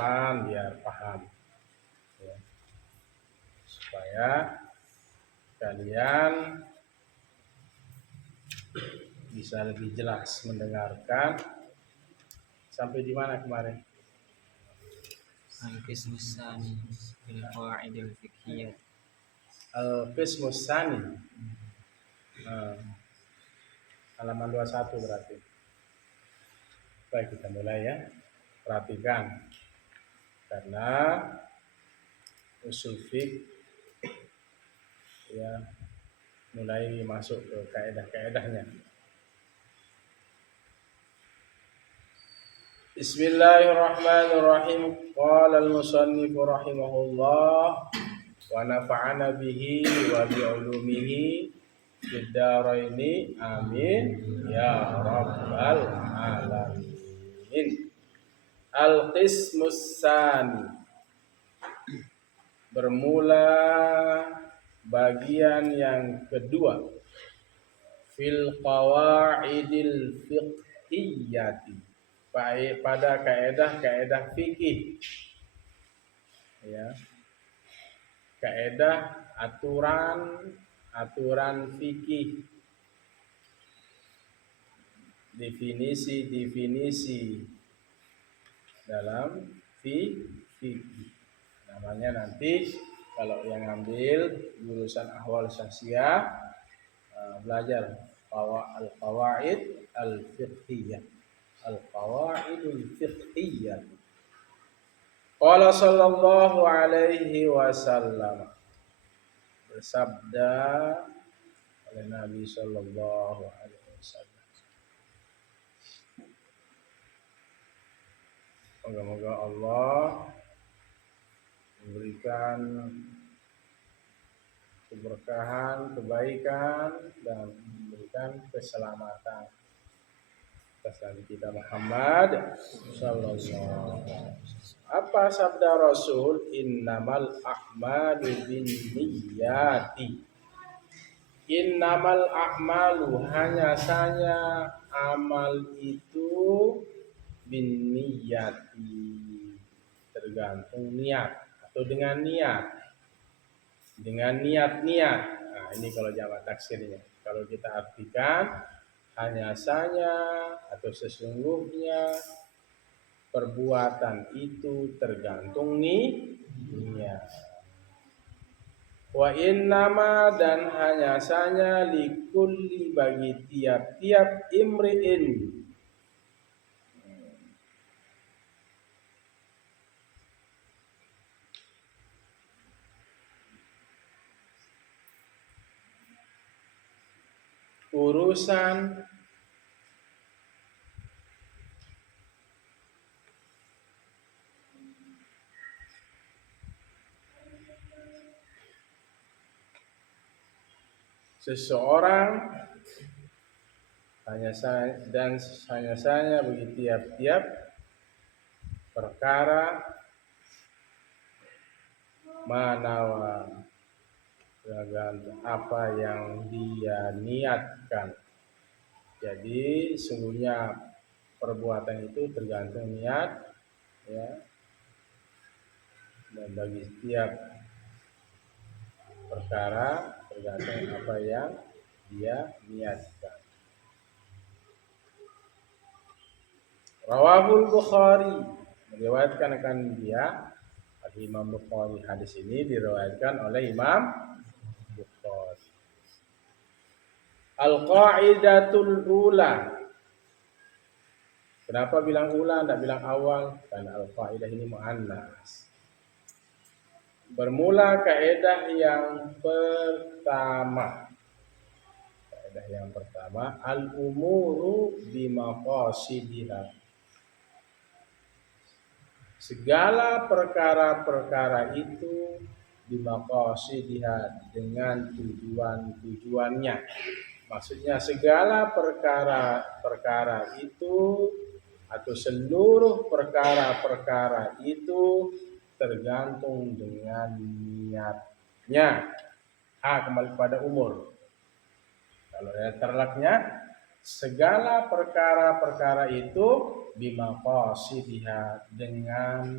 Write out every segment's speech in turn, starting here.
depan biar paham ya. Supaya kalian bisa lebih jelas mendengarkan. Sampai di mana kemarin? Al-Qismu Tsani fil Qawaidil Fiqhiyah. Al-Qismu Tsani. Halaman 21 berarti. Baik, kita mulai ya. Perhatikan. Karena usul fiqh ya mulai masuk ke kaidah-kaidahnya. Bismillahirrahmanirrahim. Qala al-musannif rahimahullah wa nafa'ana bihi wa bi ulumihi fid dharaini amin ya rabbal alamin. Al-qismus tsani, bermula bagian yang kedua, fil qawaidil fiqhiyati, pada kaedah-kaedah fikih ya, kaedah aturan fikih, definisi dalam fikih. Namanya nanti kalau yang ambil jurusan ahwal syakhsiyah belajar al-qawaid al-fiqhiyah. Al-qawaidul fiqhiyah. Qala sallallahu alaihi wasallam, bersabda oleh Nabi sallallahu alaihi wasallam. Moga-moga Allah memberikan keberkahan, kebaikan, dan memberikan keselamatan atas Nabi kita Muhammad sallallahu alaihi wasallam. Apa sabda Rasul? Innamal a'malu binniyati. Innamal a'malu, hanya saja amal itu binniyati, tergantung niat atau dengan niat. Dengan niat-niat. Nah, ini kalau jamak taksirnya. Kalau kita artikan hanya saja atau sesungguhnya perbuatan itu tergantung niat. Wa innama, dan hanya saja, likulli, bagi tiap-tiap imri'in, urusan seseorang, hanya saja bagi tiap-tiap perkara, manawa, tergantung apa yang dia niatkan. Jadi sungguhnya perbuatan itu tergantung niat ya. Dan bagi setiap perkara tergantung apa yang dia niatkan. Rawahul Bukhari, meriwayatkan akan dia Imam Bukhari. Hadis ini diriwayatkan oleh Imam Bukhari. Al-qaidatul ula. Kenapa bilang ula, tidak bilang awal? Karena al-qaidah ini muannas. Bermula kaidah yang pertama. Kaidah yang pertama, al-umuru bimaqasidiha. Segala perkara-perkara itu bimaqasidiha, dengan tujuan-tujuannya. Maksudnya segala perkara-perkara itu atau seluruh perkara-perkara itu tergantung dengan niatnya. Kembali pada umur. Kalau ya terlaknya, segala perkara-perkara itu bimaqasidiha, dengan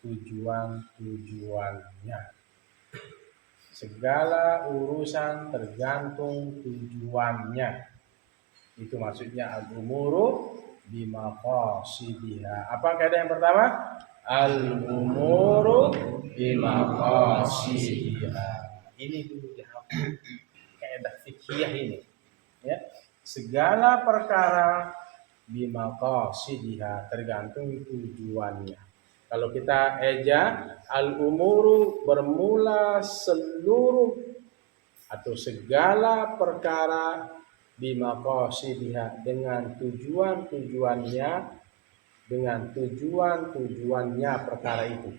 tujuan-tujuannya. Segala urusan tergantung tujuannya. Itu maksudnya al-umuru bimaqasidiha. Apa kaidah yang pertama? Al-umuru bimaqasidiha. Ini dulu dihafal. Kaidah fikih ini. Ya. Segala perkara bimaqasidiha, tergantung tujuannya. Kalau kita eja, al-umuru bermula seluruh atau segala perkara bimaqasidiha, dengan tujuan-tujuannya, dengan tujuan-tujuannya perkara itu.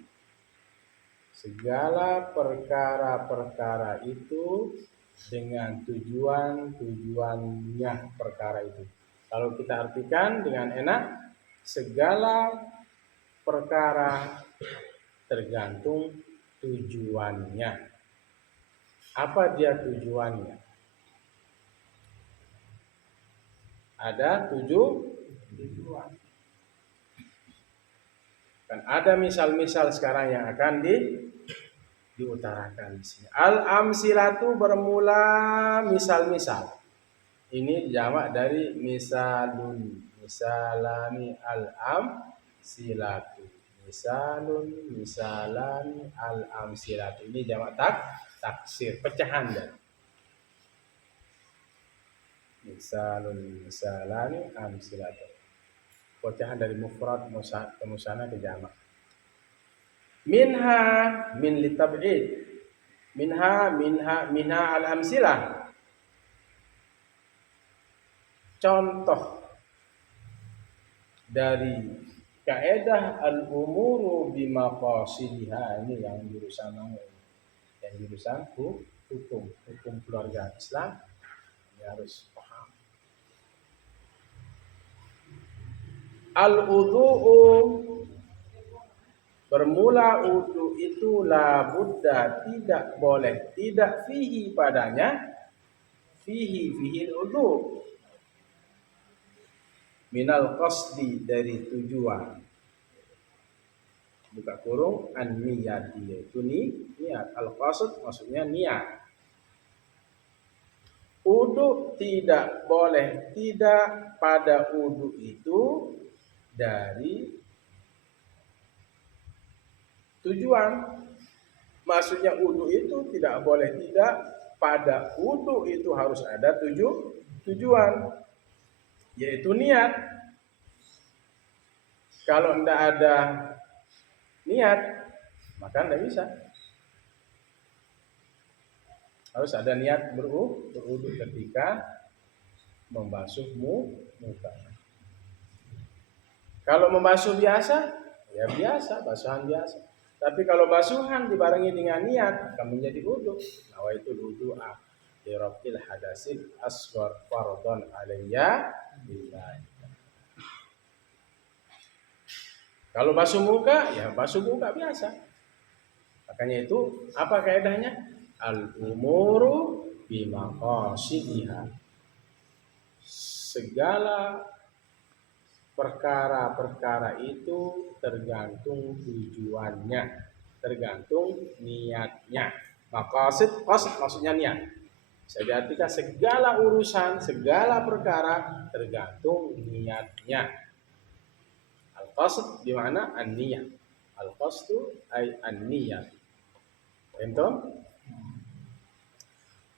Segala perkara-perkara itu dengan tujuan-tujuannya perkara itu. Kalau kita artikan dengan enak, segala perkara tergantung tujuannya. Apa dia tujuannya? Ada tujuan. Kan ada misal-misal sekarang yang akan diutarakan di sini. Al-amsilatu bermula misal-misal. Ini jamak dari misalun, misalani, al-amsilatu. Misalun, misalani, al-amsilatu. Ini jamak taksir, pecahan dari misalun, misalani, amsilatu. Pecahan dari mufrad ke musanna ke jamak. Minha min litab'id. Minha al-amsilah. Contoh dari kaidah al-umuru bimaqasidiha, ini yang jurusan hukum keluarga Islam, ini harus paham. Al-wudu'u, bermula wudu itu la budda, tidak boleh, tidak fihi padanya, fihi wudu, minal qasdi, dari tujuan, buka kurung, an-niyat, yaitu niat. Al-qasd maksudnya niat. Wudu tidak boleh, tidak pada wudu itu dari tujuan. Maksudnya wudu itu tidak boleh, tidak pada wudu itu harus ada tujuan, yaitu niat. Kalau tidak ada niat, maka tidak bisa. Harus ada niat berwudu ketika membasuh muka. Kalau membasuh biasa, ya biasa, basuhan biasa. Tapi kalau basuhan dibarengi dengan niat, akan menjadi wudu. Nawaitul wudu'a li raf'il hadasil asghar fardhan alayya billahi. Kalau basuh muka, ya basuh muka biasa. Makanya itu apa kaidahnya? Al-umuru bimaqasidiha. Segala perkara-perkara itu tergantung tujuannya, tergantung niatnya. Maqasid, qasd maksudnya niat. Saya diartikan segala urusan, segala perkara tergantung niatnya. Al-qasd di mana? An-niyah. Al-qasdu ay an-niyah. Entah?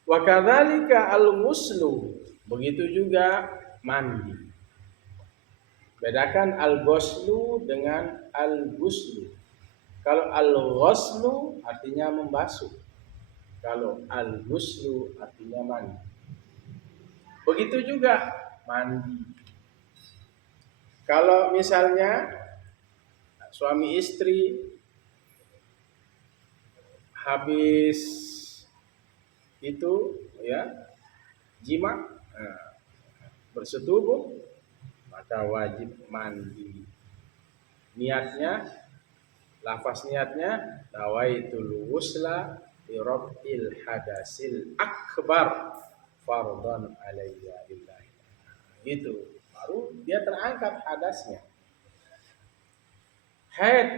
Wa kadzalika al-ghuslu, begitu juga mandi. Bedakan al-ghuslu dengan al-ghuslu. Kalau al-ghuslu artinya membasuh. Kalau al-ghuslu artinya mandi. Begitu juga mandi. Kalau misalnya suami istri habis itu ya jima, bersetubuh, maka wajib mandi. Niatnya, lafaz niatnya nawaitul ghusla li raf'il hadasil akbar fardhan alayya billahi. Gitu, baru dia terangkat hadasnya. Haid,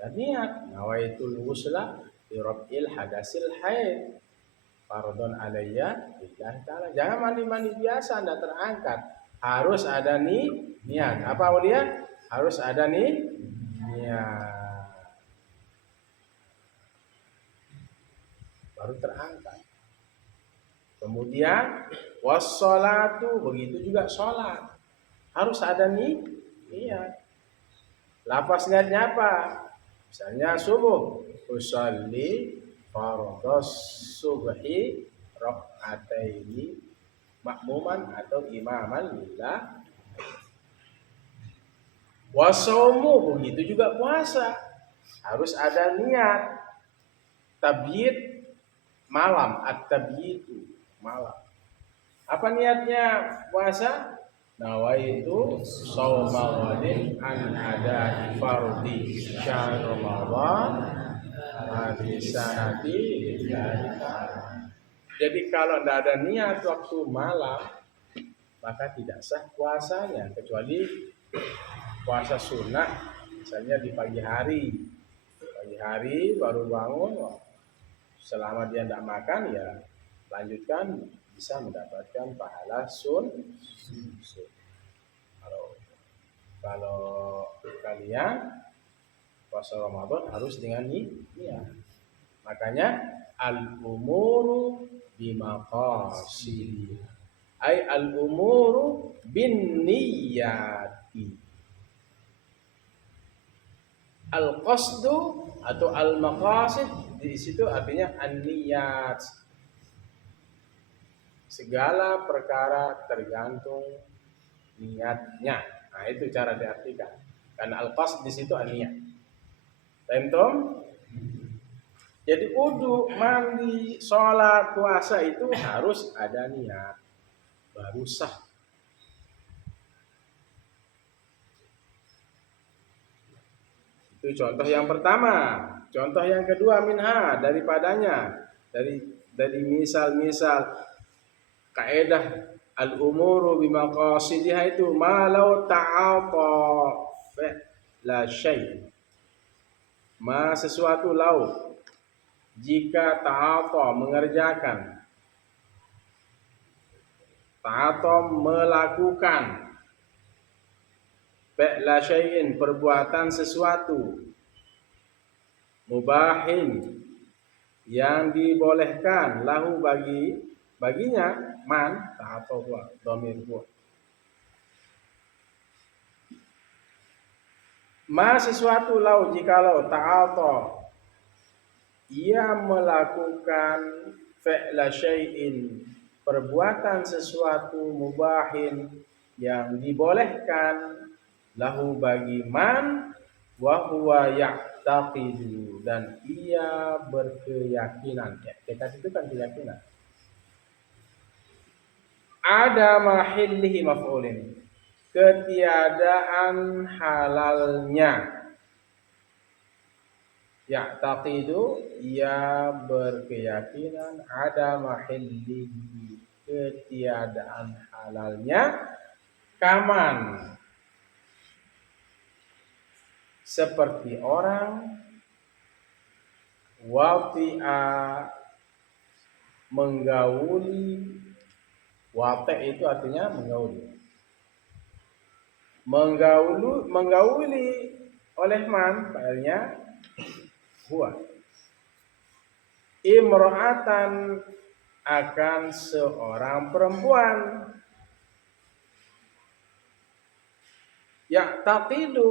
dan niat nawaitul ghusla li rabbil hadasil haid fardhon alayya lillahi taala. Jangan mandi-mandi biasa Anda terangkat. Harus ada niat. Apa dia? Harus ada niat. Baru terangkat. Kemudian wassalatu, begitu juga sholat. Harus ada niat. Lafaz niatnya apa? Misalnya subuh, usolli fardhos subhi rakaataini makmuman atau imaman lillah. Wasaumu, begitu juga puasa. Harus ada niat. Tabyid malam, at-tabyitu malam. Apa niatnya puasa? Nawaitu shauma ghadin an ada fardhi syahr Ramadan hadis sanati lillahi ta'ala. Jadi kalau tidak ada niat waktu malam, maka tidak sah puasanya, kecuali puasa sunnah, misalnya di pagi hari. Pagi hari baru bangun, selama dia tidak makan ya lanjutkan, bisa mendapatkan pahala sun. Kalau kalian puasa Ramadan harus dengan niat. Makanya al-umuru bimaqasid. Ai al-umuru bin niyati. Al-qasdu atau al-maqasid di situ artinya an-niyat. Segala perkara tergantung niatnya. Nah, itu cara diartikan. Karena al-qasd di situ an-niyat. Tentom. Jadi wudu, mandi, sholat, puasa itu harus ada niat, baru sah. Itu contoh yang pertama. Contoh yang kedua minha, daripadanya, dari misal-misal kaidah al-umuru bimaqasidiha itu malau ta'ata la syai'. Ma sesuatu lau jika ta'ata mengerjakan, ta'ata melakukan, la syai'in perbuatan sesuatu, mubahin yang dibolehkan, lahu baginya, man ta'ata huwa dhamir huwa. Ma sesuatu lau jikalau ta'ata ia melakukan fi'la syai'in perbuatan sesuatu mubahin yang dibolehkan, lahu bagi man wa huwa ya'taqidu dan ia berkeyakinan. I'tiqad itu kan keyakinan. Ada mahillihi maf'ulin, ketiadaan halalnya. Ya'taqidu ia berkeyakinan, ada mahillihi ketiadaan halalnya, kaman seperti orang wati'a menggauli. Wati' itu artinya menggauli. Menggauli oleh man, failnya huwa. Imra'atan akan seorang perempuan. Ya'taqidu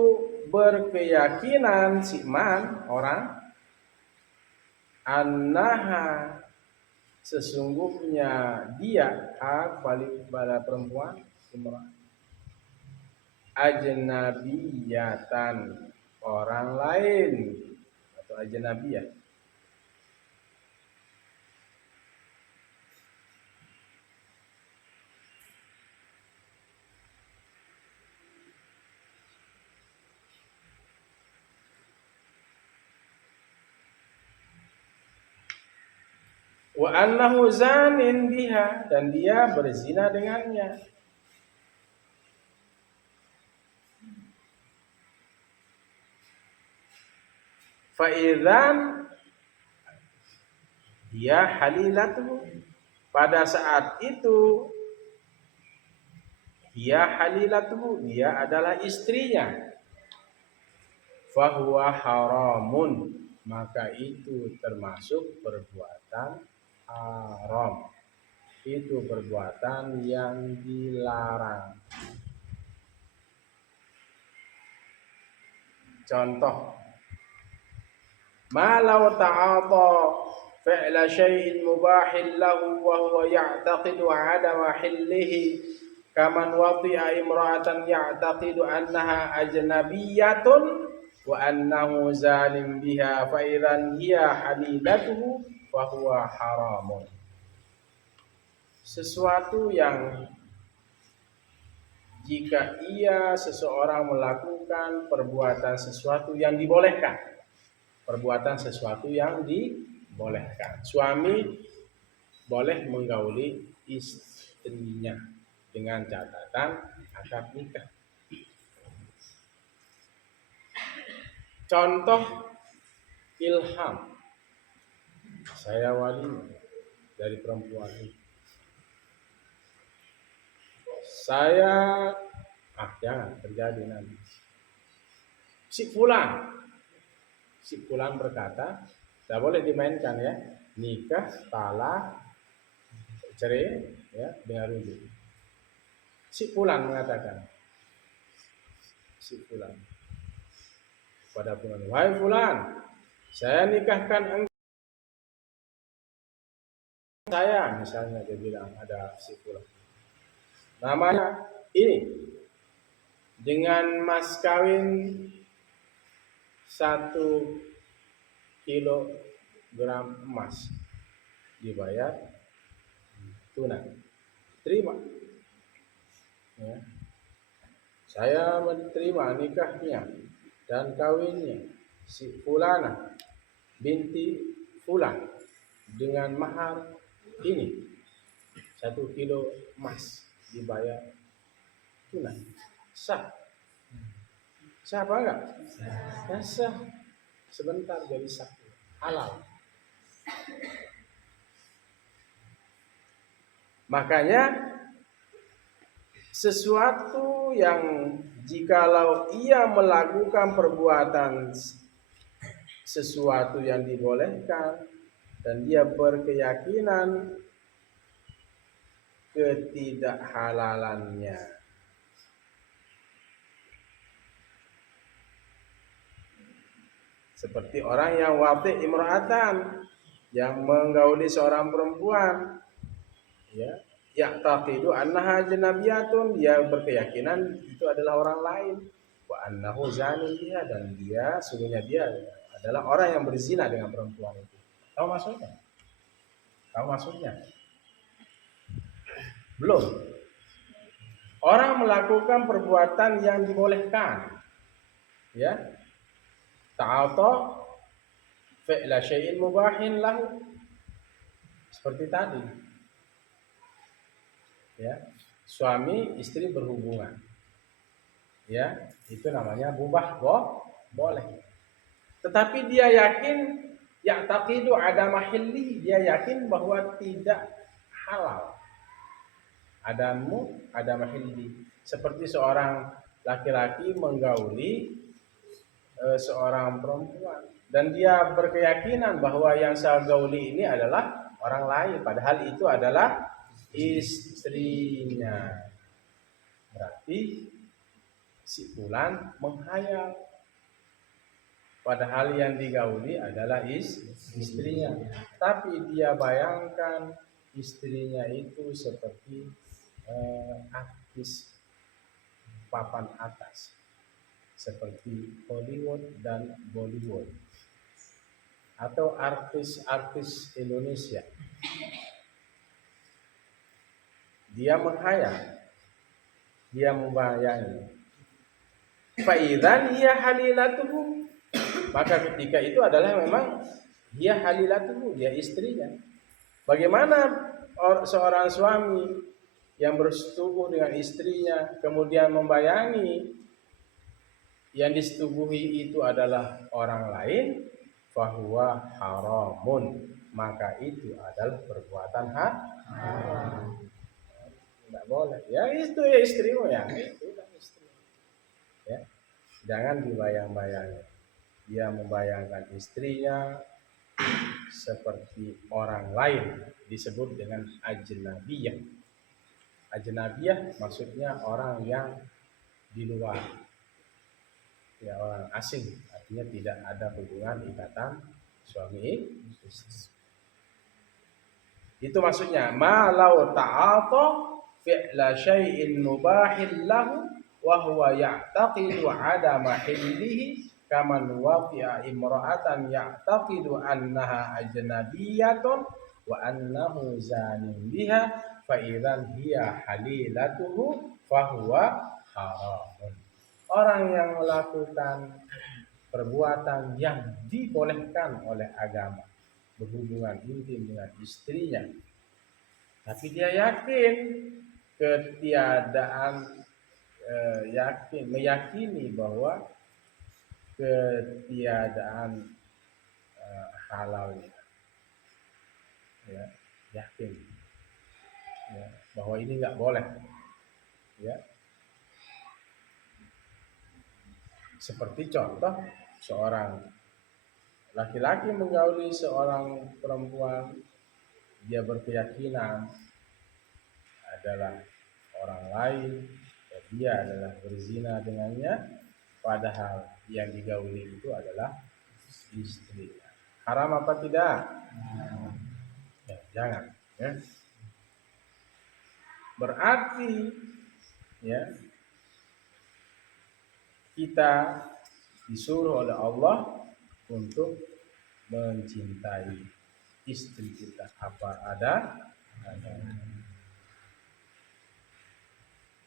berkeyakinan si man orang, annaha sesungguhnya dia pada perempuan imra'ah ajnabiyatan orang lain atau ajnabiyah. Wa annahu zanin biha dan dia berzina dengannya. Fa'idzan dia halilatuhu, pada saat itu dia halilatuhu, dia adalah istrinya. Fahuwa haramun, maka itu termasuk perbuatan haram. Itu perbuatan yang dilarang. Contoh, malau ta'ata fi'la syai'in mubahin lahu wa huwa ya'taqidu 'adama hillihi kaman wati'a imra'atan ya'taqidu annaha ajnabiyyatun wa annahu zalim biha fa idzan hiya halilatuhu wa huwa haramun. Sesuatu yang jika seseorang melakukan perbuatan sesuatu yang dibolehkan, perbuatan sesuatu yang dibolehkan. Suami boleh menggauli istrinya dengan catatan akad nikah. Contoh ilham, saya wali dari perempuan ini. Saya jangan terjadi nanti. Si fulan berkata, tidak boleh dimainkan ya, nikah, talak, cerai ya dengan rujuk. Si fulan mengatakan, si fulan pada fulan, wahai fulan, saya nikahkan engkau. Saya misalnya dia bilang, ada si fulan, namanya ini, dengan mas kawin 1 kilogram emas dibayar tunai, terima ya. Saya menerima nikahnya dan kawinnya si fulana binti fulan dengan mahar ini 1 kilo emas dibayar tunai. Sah? Sah apa enggak? Sah. Sebentar jadi sah, halal. Makanya sesuatu yang jikalau ia melakukan perbuatan sesuatu yang dibolehkan dan dia berkeyakinan ketidakhalalannya, seperti orang yang wati imra'atan, yang menggauli seorang perempuan ya, ya'taqidu annaha ajnabiyatun, dia berkeyakinan itu adalah orang lain, wa annahu zanin biha, dan dia sungguhnya dia adalah orang yang berzina dengan perempuan itu. Tahu maksudnya? Tahu maksudnya? Belum. Orang melakukan perbuatan yang dibolehkan ya, ta'ata fi'la syai'in mubahin lahu, seperti tadi ya, suami istri berhubungan ya, itu namanya mubah, boleh. Tetapi dia yakin, ya'taqidu adama hilli, dia yakin bahwa tidak halal. Adama hilli, seperti seorang laki-laki menggauli seorang perempuan dan dia berkeyakinan bahwa yang saya gauli ini adalah orang lain, padahal itu adalah istrinya. Berarti si fulan menghayal, padahal yang digauli adalah istrinya. Tapi dia bayangkan istrinya itu seperti artis papan atas, seperti Hollywood dan Bollywood, atau artis-artis Indonesia. Dia menghayal, dia membayangi. Fa'idzan hiya halilatuhu, maka ketika itu adalah memang dia halilatuhu, dia istrinya. Bagaimana seorang suami yang bersetubuh dengan istrinya kemudian membayangi yang disetubuhi itu adalah orang lain, fahuwa haramun, maka itu adalah perbuatan haram. Tidak boleh. Ya itu ya istrimu ya, itu kan istri. Ya. Jangan dibayang-bayangi. Dia membayangkan istrinya seperti orang lain, disebut dengan ajnabiyah. Ajnabiyah maksudnya orang yang di luar, ya orang asing, artinya tidak ada hubungan ikatan suami istri. Itu maksudnya malau ta'ata fi'la syai'in mubahin lahu wa huwa ya'taqidu 'adama hillihi kaman wafi'a imra'atan ya'taqidu annaha ajnabiyatun wa annahu zanin biha fa idzan hiya halilatuhu fa huwa haramun. Orang yang melakukan perbuatan yang dibolehkan oleh agama, berhubungan intim dengan istrinya, tapi dia yakin meyakini bahwa ketiadaan halalnya, ya, yakin ya, bahwa ini nggak boleh, ya. Seperti contoh seorang laki-laki menggauli seorang perempuan, dia berkeyakinan adalah orang lain, dan dia adalah berzina dengannya, padahal yang digauli itu adalah istrinya. Haram apa tidak? Ya, jangan. Ya. Berarti, ya, kita disuruh oleh Allah untuk mencintai istri kita apa ada.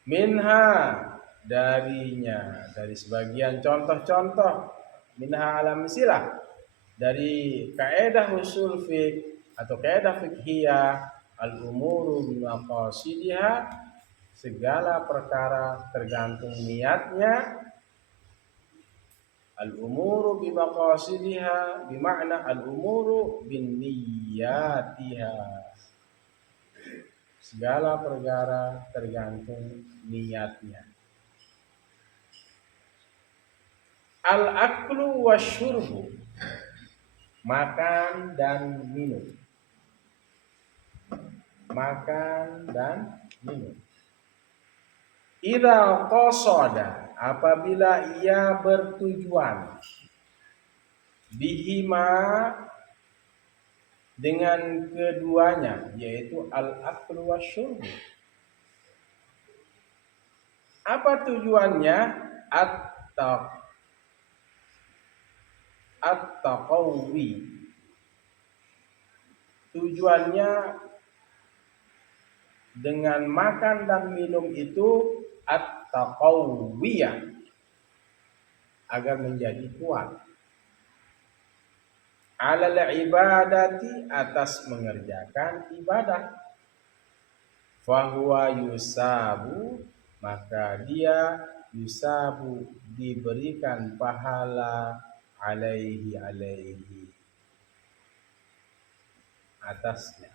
Minha, darinya, dari sebagian contoh-contoh, minha alam silah, dari kaidah usul fiqh atau kaidah fiqhiyah, al-umuru bimaqasidiha, segala perkara tergantung niatnya. Al-umuru bimaqasidiha bimakna al-umuru bin niyatiha, segala perkara tergantung niatnya. Al-aklu wasyurbu, makan dan minum. Makan dan minum. Idza qasada, apabila ia bertujuan, bihima, dengan keduanya, yaitu al-aklu wasyurbu. Apa tujuannya? At-taqawwi. Tujuannya dengan makan dan minum itu at-taqawwiyah, agar menjadi kuat. Alal ibadati, atas mengerjakan ibadah. Fahuwa yusabu, maka dia yusabu, diberikan pahala, alaihi atasnya,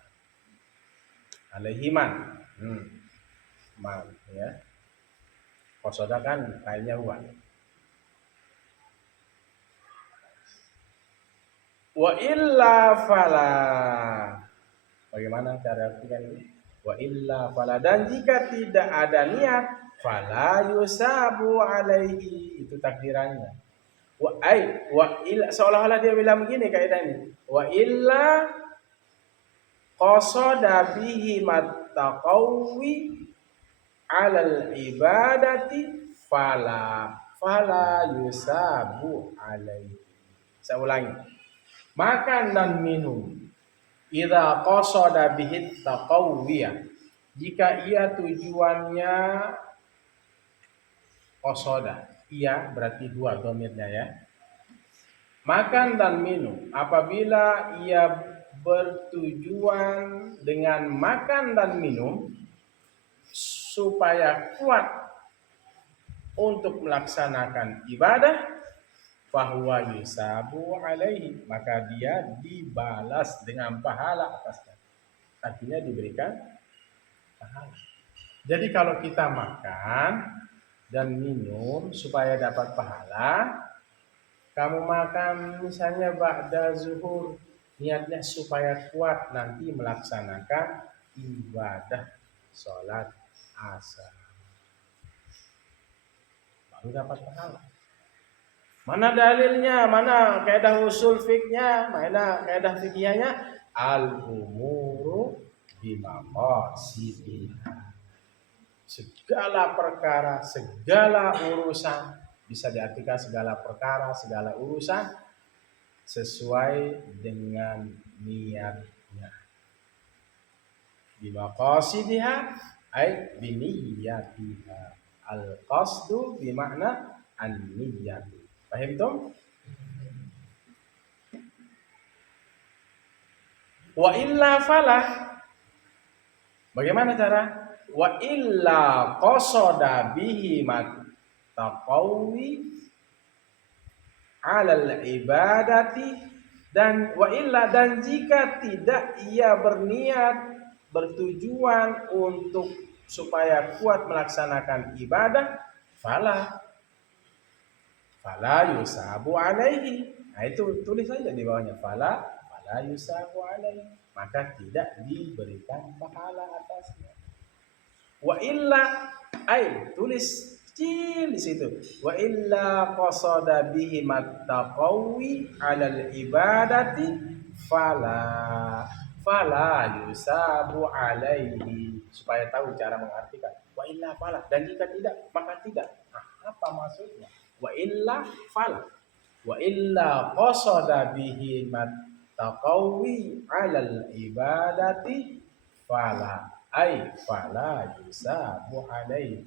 alaihi man, ya, kosoda kan kayaknya uang. Wa illa fala, bagaimana cara artikan ini? Wa illa fala, dan jika tidak ada niat, fala yusabu alaihi, itu takdirannya. Wa illa, seolah-olah dia bilang begini kaidah ini. Wa illa qasada bihi mattaqawwi alal ibadati fala yusabu alaihi. Saya ulangi. Makan dan minum, idza qasada bihi taqawwiyah, jika ia tujuannya qasada, ia berarti dua dhamirnya, ya. Makan dan minum, apabila ia bertujuan dengan makan dan minum supaya kuat untuk melaksanakan ibadah, fahuwa yusabu alaihi, maka dia dibalas dengan pahala atasnya. Artinya diberikan pahala. Jadi kalau kita makan dan minum supaya dapat pahala, kamu makan misalnya ba'da zuhur, niatnya supaya kuat nanti melaksanakan ibadah sholat asar, baru dapat pahala. Mana dalilnya? Mana kaidah usul fiknya? Mana kaidah fikihnya? Al-umuru bimaqasidiha. Segala perkara, segala urusan, bisa diartikan segala perkara, segala urusan sesuai dengan niatnya. Bimaqasidiha ay biniyatiha. Al-qasdu bimakna an-niyyah. Paham tuh? Wa illa falah. Bagaimana cara? Wa illa qasada bihi taqawi alal ibadati, dan wa illa, dan jika tidak ia berniat bertujuan untuk supaya kuat melaksanakan ibadah, fala yusabu alaihi. Nah itu tulis saja di bawahnya, fala yusabu alaihi, maka tidak diberikan pahala atasnya. Wa illa, ay tulis kecil di situ. Wa illa qasada bihi mattaqawi 'alal ibadati fala yusabu alaihi, supaya tahu cara mengartikan. Wa illa fala, dan jika tidak maka tidak. Nah, apa maksudnya? Wa illa fala. Wa illa qasada bihi mattaqawi 'alal ibadati fala yusabu alaihi.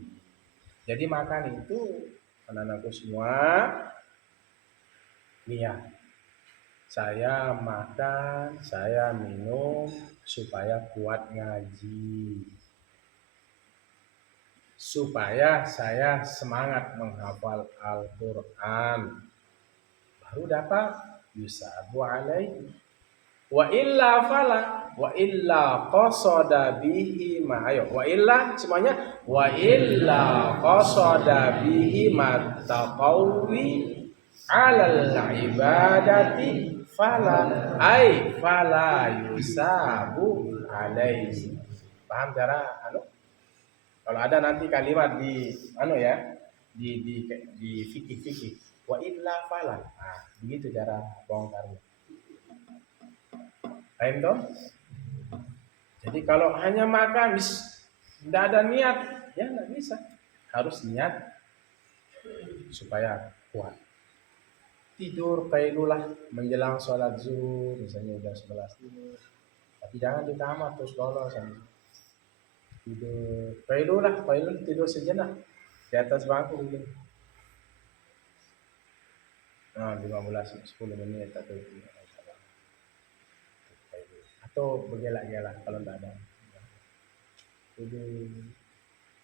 Jadi makan itu, anak-anakku semua, niat. Saya makan, saya minum supaya kuat ngaji, supaya saya semangat menghafal Al-Quran, baru dapat yusabu alaihi. Wa illa fala, wa illa qasada bihi ma, ayo wa illa semuanya, wa illa qasada bihi ma taqawi 'alal ibadati fala yusabu alaihi. Paham cara kalau ada nanti kalimat di di fikih wa illa fala, nah begitu cara bongkarnya. Paham toh? Jadi kalau hanya makan tidak ada niat, ya nggak bisa. Harus niat supaya kuat. Tidur qailulah menjelang sholat zuhur, misalnya udah 11 tidur. Tapi jangan di kamar terus lolos. Tidur qailulah, tidur sejenak di atas bangku begini. Nah, 10 menit atau bergelak-gelak kalau tidak ada. Itu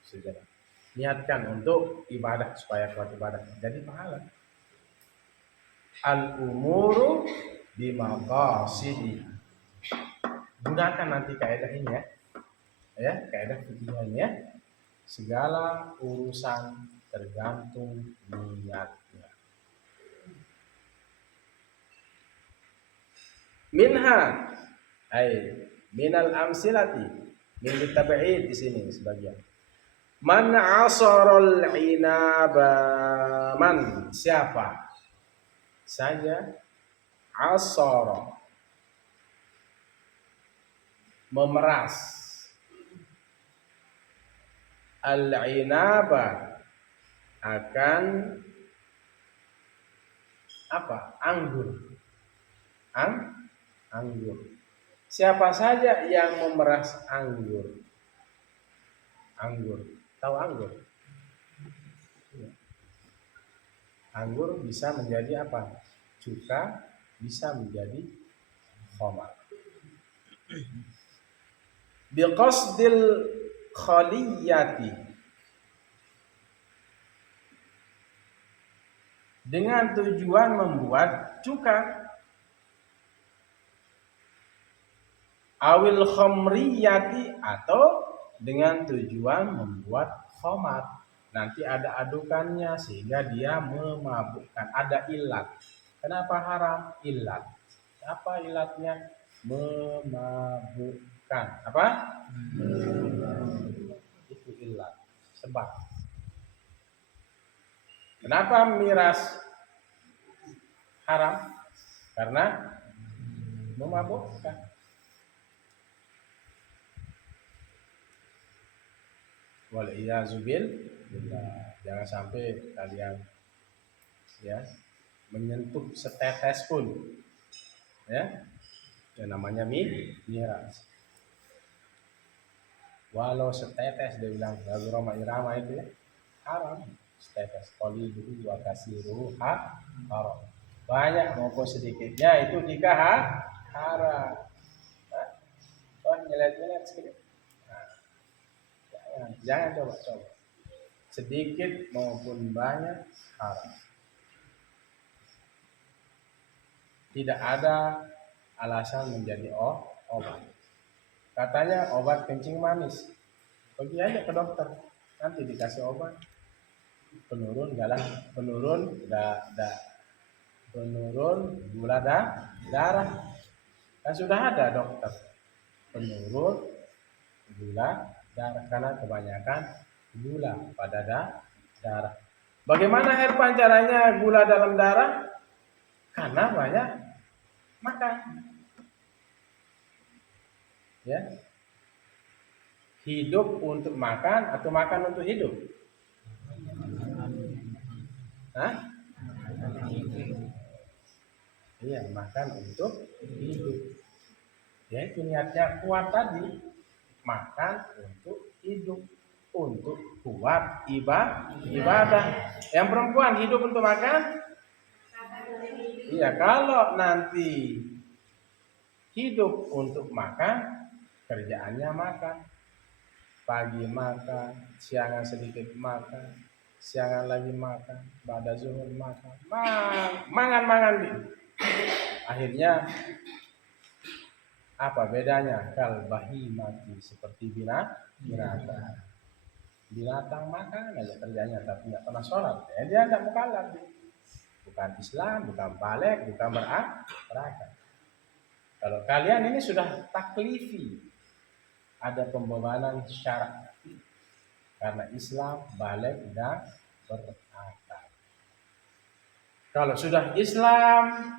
sejarah. Niatkan untuk ibadah supaya kuat ibadah. Jadi pahala. Al-umuru bimaqasidi. Gunakan nanti kaidah ini ya. Ya, kaidah fikihnya ya. Segala urusan tergantung niatnya. Minha minal amsilati, min tabi'id di sini sebagian. Man asarul inaba, man siapa saja asara memeras al-inaba akan apa? Anggur. Siapa saja yang memeras anggur? Tahu anggur? Anggur bisa menjadi apa? Cuka, bisa menjadi khamar. Biqasdil khaliyati, dengan tujuan membuat cuka. Awil khamriyati, atau dengan tujuan membuat khamar. Nanti ada adukannya sehingga dia memabukkan. Ada ilat. Kenapa haram? Ilat. Apa ilatnya? Memabukkan. Apa? Itu ilat. Sebab. Kenapa miras haram? Karena memabukkan. Wal'iyazubillah. Jangan sampai kalian ya menyentuh setetes pun ya yang namanya miras. Walau setetes, dia bilang lagu Roma Irama itu ya haram. Setetes qaliluhu wa kasiruhu haram. Banyak maupun sedikitnya itu jika haram. Nyelet-nyelet sedikit. Jangan coba. Sedikit maupun banyak haram. Tidak ada alasan menjadi obat. Katanya obat kencing manis. Pergi aja ke dokter. Nanti dikasih obat penurun gula darah. Kan sudah ada dokter penurun gula darah karena kebanyakan gula pada darah. Bagaimana Herpan caranya gula dalam darah? Karena banyak makan. Ya. Hidup untuk makan atau makan untuk hidup? Hah? Iya, makan untuk hidup. Ya, itu niatnya kuat tadi. Makan untuk hidup, untuk kuat ibadah. Yang perempuan hidup untuk makan? Iya, kalau nanti hidup untuk makan, kerjaannya makan. Pagi makan, siangan sedikit makan, siangan lagi makan, pada zuhur makan, mangan. Akhirnya apa bedanya? Kal bahimati, seperti binatang. Binatang makan aja kerjanya tapi nggak pernah sholat. Ya, dia nggak mukallaf. Bukan Islam, bukan balik, bukan berakal. Kalau kalian ini sudah taklifi, ada pembebanan syarat. Karena Islam balik dan berakal. Kalau sudah Islam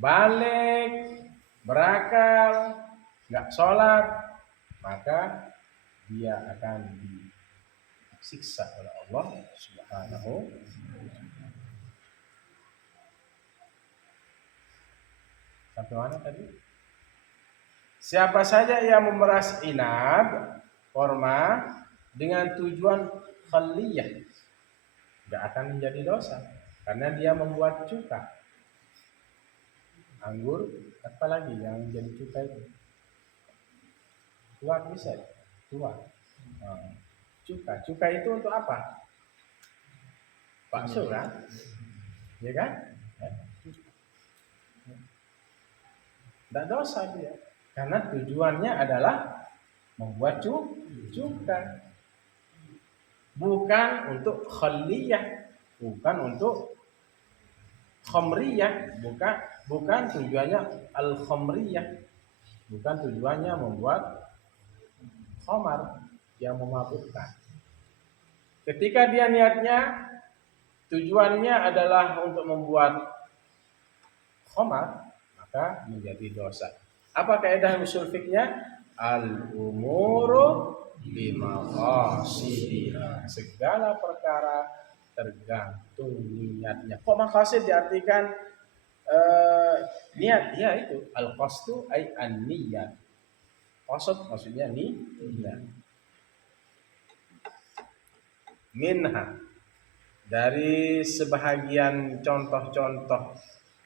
balik, berakal, nggak sholat, maka dia akan disiksa oleh Allah Subhanahu. Sampai mana tadi? Siapa saja yang memeras inab, korma, dengan tujuan khaliyah, tidak akan menjadi dosa, karena dia membuat cuka. Anggur, apalagi yang menjadi cuka itu? Tuak bisa, tuak. Cuka itu untuk apa? Bakso kan? Ya kan? Tidak dosa dia, karena tujuannya adalah membuat cuka, bukan untuk khaliyah, bukan untuk khamriyah, bukan tujuannya al-khamriyah, bukan tujuannya membuat khamar yang memabukkan. Ketika dia niatnya tujuannya adalah untuk membuat khamar, maka menjadi dosa. Apa kaidah usul fiknya? Al-umuru bimaqasidiha. Segala perkara tergantung niatnya. Kok maqasid diartikan niat? Ya itu al-qasdu ay an-niyat. Qasd maksudnya niat. Minha, dari sebahagian contoh-contoh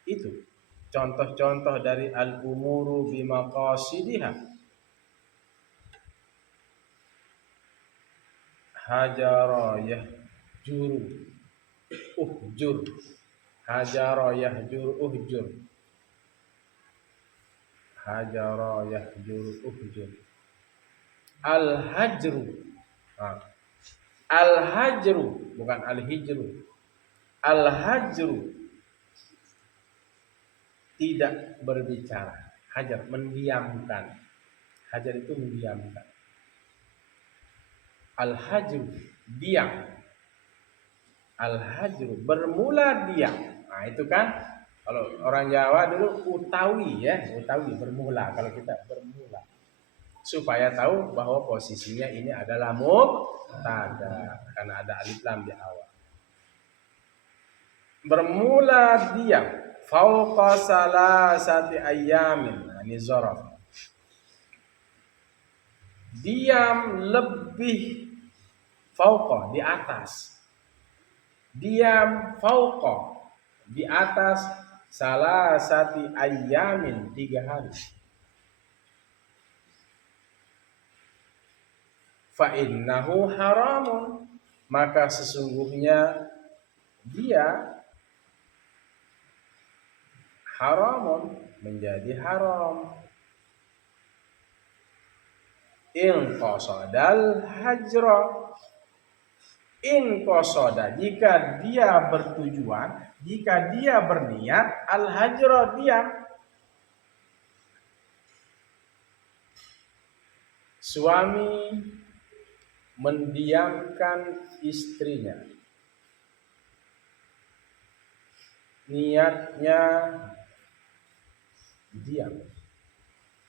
itu, contoh-contoh dari al-umuru bimaqasidiha, hajara yahjuru uhjur. Hajara yahjur uhjur. Hajara yahjur uhjur. Al-hajru. Nah, al-hajru bukan al-hijru. Al-hajru tidak berbicara. Hajar mendiamkan. Hajar itu mendiamkan. Al-hajru diam. Al-hajru bermula diam. Nah, itu kan kalau orang Jawa dulu utawi ya, utawi bermula. Kalau kita bermula supaya tahu bahwa posisinya ini adalah mubtada karena ada alif lam di awal. Bermula diam fauqa salasati ayyamin. Nah, ini zorof. Diam lebih fauqa di atas. Diam fauqa di atas salasati ayyamin 3 hari. Fa innahu haramun, maka sesungguhnya dia haramun menjadi haram. In qasadal hajra, in qasada jika dia bertujuan, jika dia berniat al hajra diam. Suami mendiamkan istrinya, niatnya diam,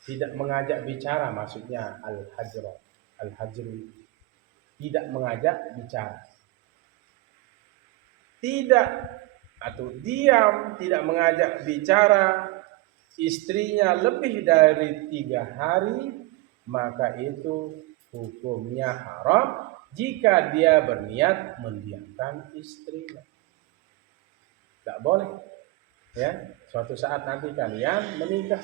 tidak mengajak bicara, maksudnya al-hajru, tidak mengajak bicara, tidak atau diam, tidak mengajak bicara istrinya lebih dari 3 hari, maka itu hukumnya haram jika dia berniat mendiamkan istrinya. Tidak boleh. Ya, suatu saat nanti kalian menikah,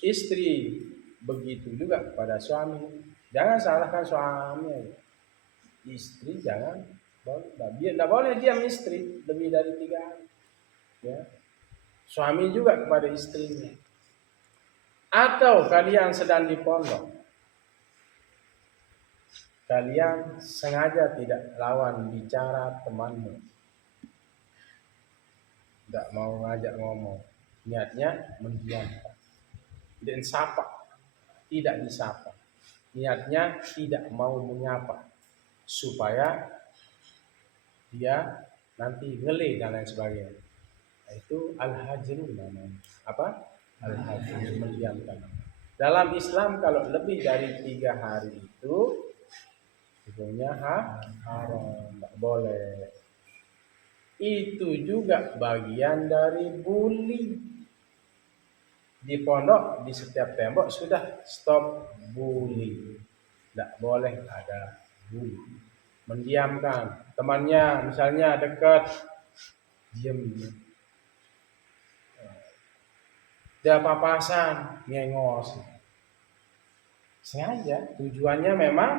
istri begitu juga kepada suami. Jangan salahkan suami, istri jangan boleh. Tidak boleh diam istri lebih dari 3 hari. Ya. Suami juga kepada istrinya. Atau kalian sedang di pondok, kalian sengaja tidak lawan bicara temanmu, tidak mau ngajak ngomong, niatnya mendiamkan, dan sapa, tidak disapa, niatnya tidak mau menyapa supaya dia nanti ngele dan lain sebagainya. Itu al-hajru namanya. Apa? Al-hajru, mendiamkan. Dalam Islam kalau lebih dari 3 hari itu hukumnya haram, tidak boleh. Itu juga bagian dari bully. Di pondok, di setiap tembok sudah stop bully. Tidak boleh ada bully. Mendiamkan. Temannya misalnya dekat, diam. Dia papasan, ngengos. Sengaja, tujuannya memang.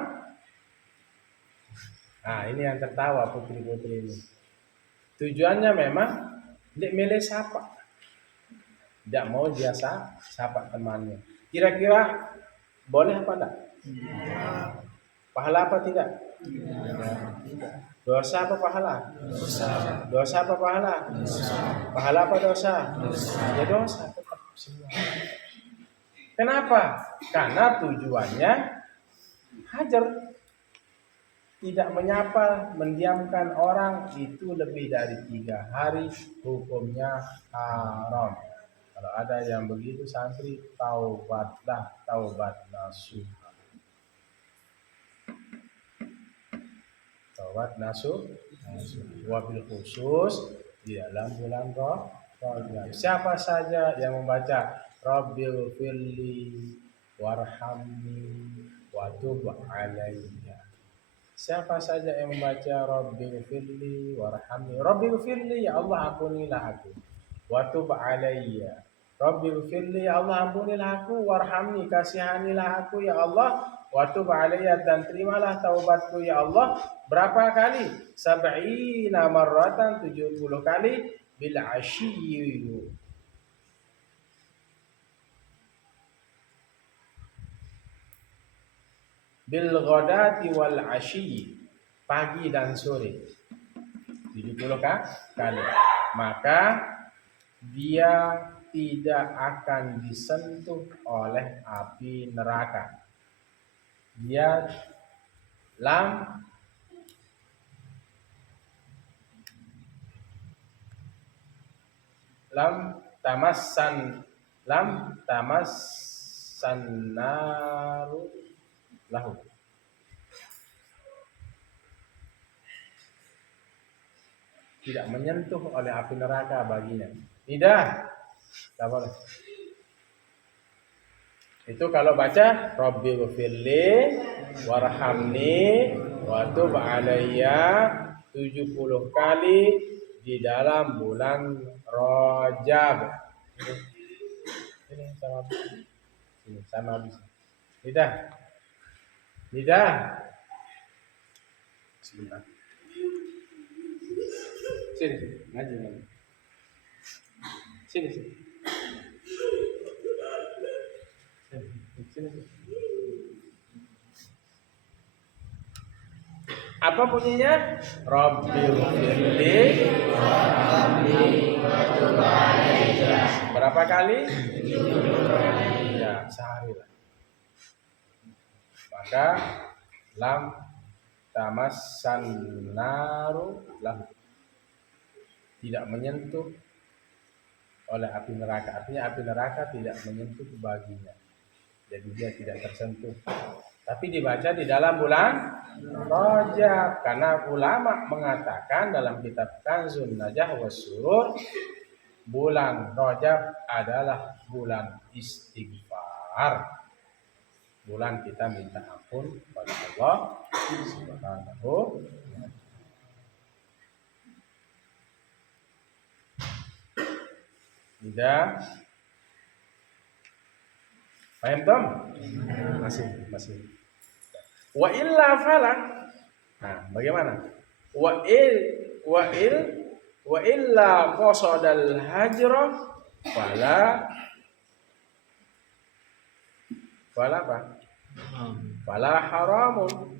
Nah, ini yang tertawa putri-putri ini. Tujuannya memang tidak milih sapa. Tidak mau dia sapa temannya. Kira-kira boleh apa tidak? Pahala apa tidak? Dosa apa pahala? Dosa apa pahala? Pahala apa dosa? Ya dosa tetap semua. Kenapa? Karena tujuannya hajar, tidak menyapa, mendiamkan orang itu lebih dari 3 hari, hukumnya haram. Kalau ada yang begitu santri, taubatlah, taubat nasuha. Taubat nasuh, wabil khusus di dalam bulan Rajab. Siapa saja yang membaca Rabbil firli warhamni wa tub alayya. Siapa saja yang membaca Rabbil firli warhamni, Rabbil firli, ya Allah ampunilah aku, wa tub alayya, Rabbi firli, ya Allah ampunilah aku, warhamni, kasihanilah aku ya Allah, wa tub alayya, dan terimalah taubatku ya Allah. Berapa kali? 70 marratan, 70 kali, bil ashiyyi, bil ghadati wal ashiyyi, pagi dan sore, 70 kali. Maka dia tidak akan disentuh oleh api neraka. Dia lam tamassan, lam tamassan naru lahu. Tidak menyentuh oleh api neraka baginya. Tidak boleh. Itu kalau baca Rabbi ghfirli warhamni wa tub alayya 70 kali di dalam bulan Rajab. Ini sama habis. Lidah. Sebentar. Sini, ngaji. Sini. Apa bunyinya? Rabbil firli. Berapa kali? Ya, sehari lah. Maka lam tamassan naru lahu, tidak menyentuh oleh api neraka. Artinya api neraka tidak menyentuh baginya. Jadi dia tidak tersentuh. Tapi dibaca di dalam bulan Rajab, karena ulama mengatakan dalam kitab Kanzun Najah was Surur, bulan Rajab adalah bulan istighfar. Bulan kita minta ampun kepada Allah Subhanahu. Tidak. Paham Tom? Masih. Wa illa falak. Nah, bagaimana? Wa illa qasadal hajra fala apa? Fala haramun.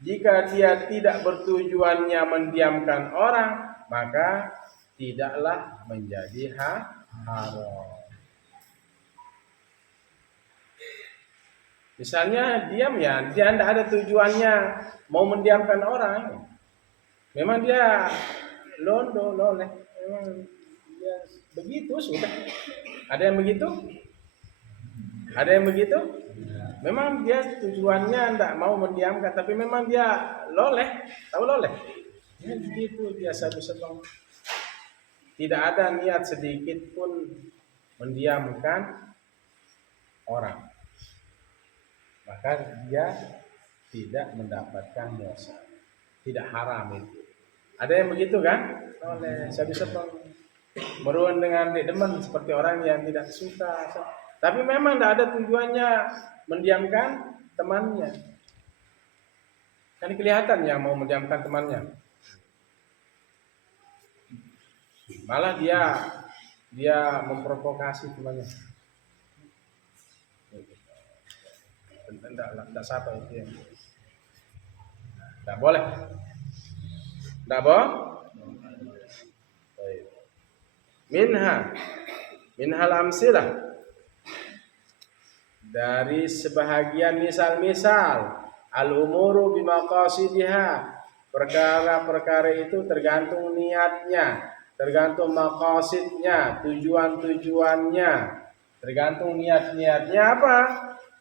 Jika dia tidak bertujuannya mendiamkan orang, maka tidaklah menjadi haram. Misalnya diam ya, dia tidak ada tujuannya mau mendiamkan orang. Memang dia loleh, memang dia begitu sudah. Ada yang begitu? Memang dia tujuannya tidak mau mendiamkan, tapi memang dia loleh, tahu loleh? Ya begitu dia satu-satu. Tidak ada niat sedikit pun mendiamkan orang, maka dia tidak mendapatkan dosa. Tidak haram itu. Ada yang begitu kan? Oleh satu-satu meruan dengan demen seperti orang yang tidak suka. Tapi memang tidak ada tujuannya mendiamkan temannya. Kan kelihatan ya mau mendiamkan temannya. Malah dia memprovokasi temannya. Tidak sapa itu ya. Tidak boleh. Minhal amsilah, dari sebahagian misal-misal, al-umuru bimaqasidiha, perkara-perkara itu tergantung niatnya, tergantung maqasidnya, tujuan-tujuannya, tergantung niat-niatnya apa?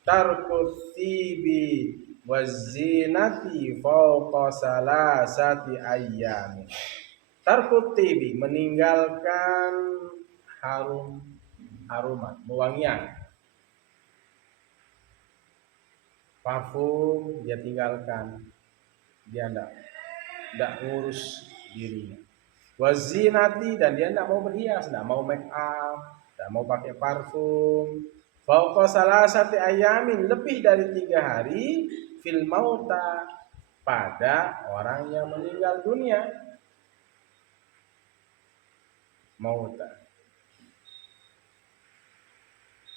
Tarkut tibi wazinati fawqa salasati ayyam. Tarkut tibi, meninggalkan haruman, mewangian. Parfum dia tinggalkan, dia tidak ngurus dirinya. Wazinati, dan dia tidak mau berhias, tidak mau make up, tidak tidak mau pakai parfum. Fauqa salasati ayamin, lebih dari 3 hari, fil mauta, pada orang yang meninggal dunia. Mauta.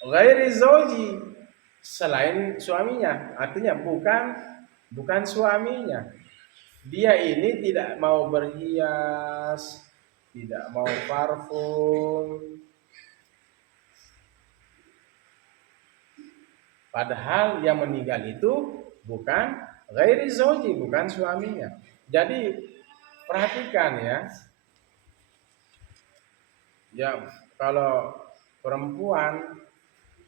Ghairi zauji, selain suaminya, artinya bukan suaminya. Dia ini tidak mau berhias, tidak mau parfum. Padahal yang meninggal itu bukan ghairi zauji, bukan suaminya. Jadi perhatikan ya. Ya, kalau perempuan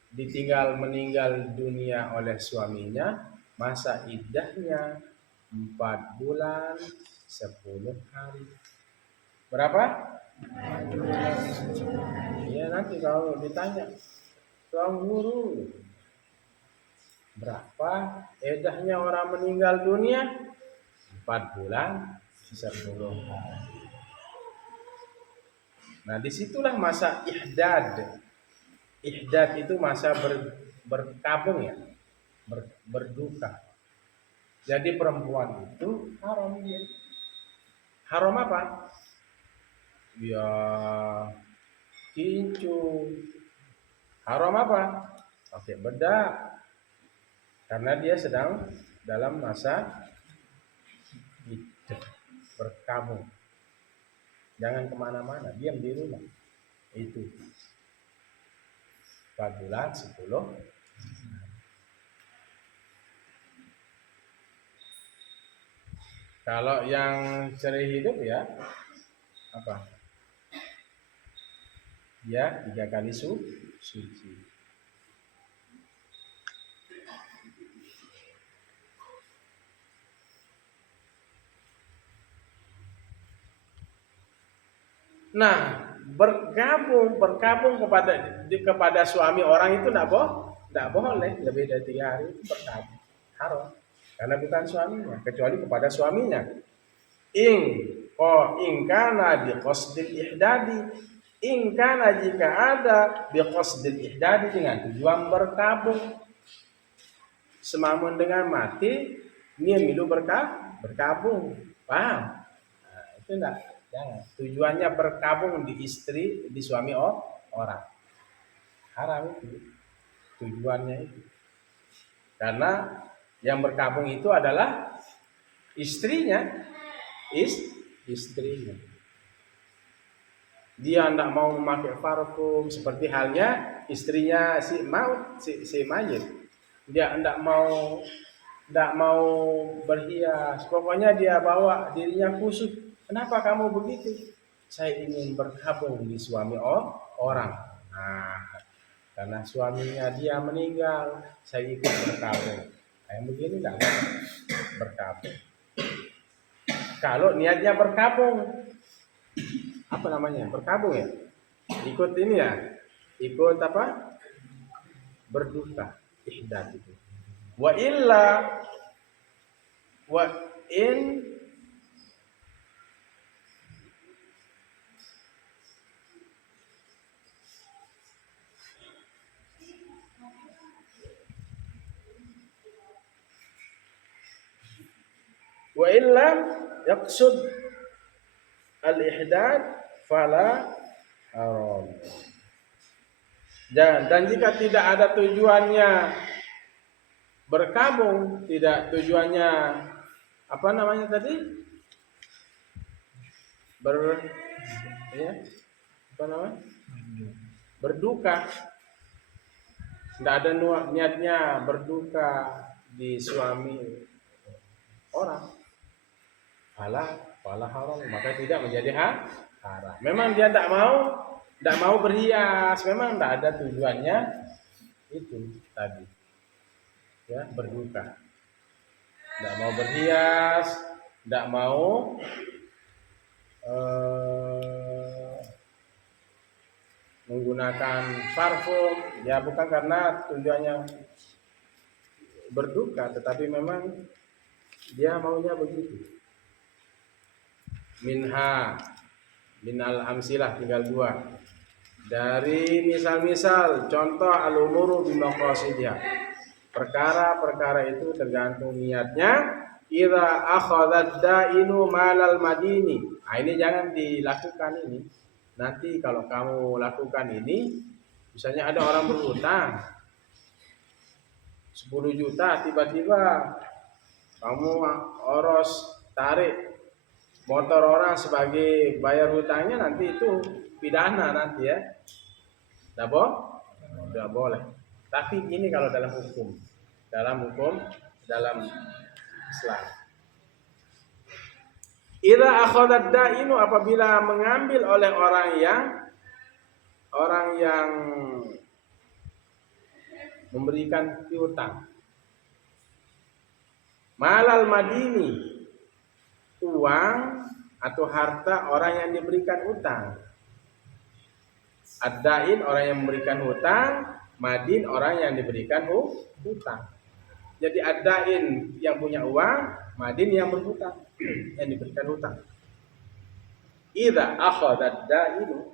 ditinggal meninggal dunia oleh suaminya, masa iddahnya 4 bulan 10 hari. Berapa? Ya nanti kalau ditanya tuan guru, berapa iddahnya orang meninggal dunia? 4 bulan 10 hari. Nah, disitulah masa ihdad. Ihdad itu masa berkabung ya, berduka. Jadi perempuan itu haram ya. Haram apa? Ya kincu. Haram apa? Pakai bedak. Karena dia sedang dalam masa iddah, berkabung. Jangan kemana-mana, diam di rumah. Itu 4 bulan 10. Kalau yang cerai hidup ya apa? Ya 3 kali suci. Nah, bergabung kepada suami orang itu tidak boleh lebih dari 3 hari itu bergabung, haram, karena bukan suaminya, kecuali kepada suaminya. Ingkana biqasdil ihdadi, ingkana jika ada biqasdil ihdadi, dengan tujuan berkabung, semamun dengan mati dia milu berkabung, paham? Nah, itu enggak. Jangan. Tujuannya berkabung di istri, di suami orang. Haram itu. Tujuannya itu. Karena yang berkabung itu adalah istrinya. Istrinya. Dia tidak mau memakai parfum seperti halnya istrinya si mayit. Dia tidak mau berhias. Pokoknya dia bawa dirinya khusyuk. Kenapa kamu begitu? Saya ingin berkabung di suami orang. Nah, karena suaminya dia meninggal, saya ikut berkabung. Yang begini tidak berkabung. Kalau niatnya berkabung, apa namanya? Berkabung ya? Ikut ini ya? Ikut apa? Berduka, ihdad itu. Wa illa wa in wa illam yaqsud al-ihdad fala haram. Dan jika tidak ada tujuannya berkabung, tidak tujuannya apa namanya tadi? Apa namanya? Berduka. Tidak ada niatnya berduka di suami orang. Fala haram, maka tidak menjadi haram. Memang dia tidak mau berhias, memang tidak ada tujuannya itu tadi. Ya, berduka. Tidak mau berhias, tidak mau menggunakan parfum, ya bukan karena tujuannya berduka, tetapi memang dia maunya begitu. Minal amsilah, tinggal 2. Dari misal-misal contoh al-umuru bimaqasidiha. Perkara-perkara itu tergantung niatnya. Idza akhadhat da'inu malal madini. Nah, ini jangan dilakukan ini. Nanti kalau kamu lakukan ini, misalnya ada orang berhutang 10 juta, tiba-tiba kamu oros tarik motor orang sebagai bayar hutangnya, nanti itu pidana nanti ya. Tidak boleh. Tapi ini kalau dalam hukum, dalam Islam. Idza akhadhat da'inu, apabila mengambil oleh orang yang memberikan piutang. Malal madini, uang atau harta orang yang diberikan utang. Ad-da'in orang yang memberikan hutang, madin orang yang diberikan hutang. Jadi ad-da'in yang punya uang, madin yang berhutang, yang diberikan hutang. Idza akhadhat da'inu,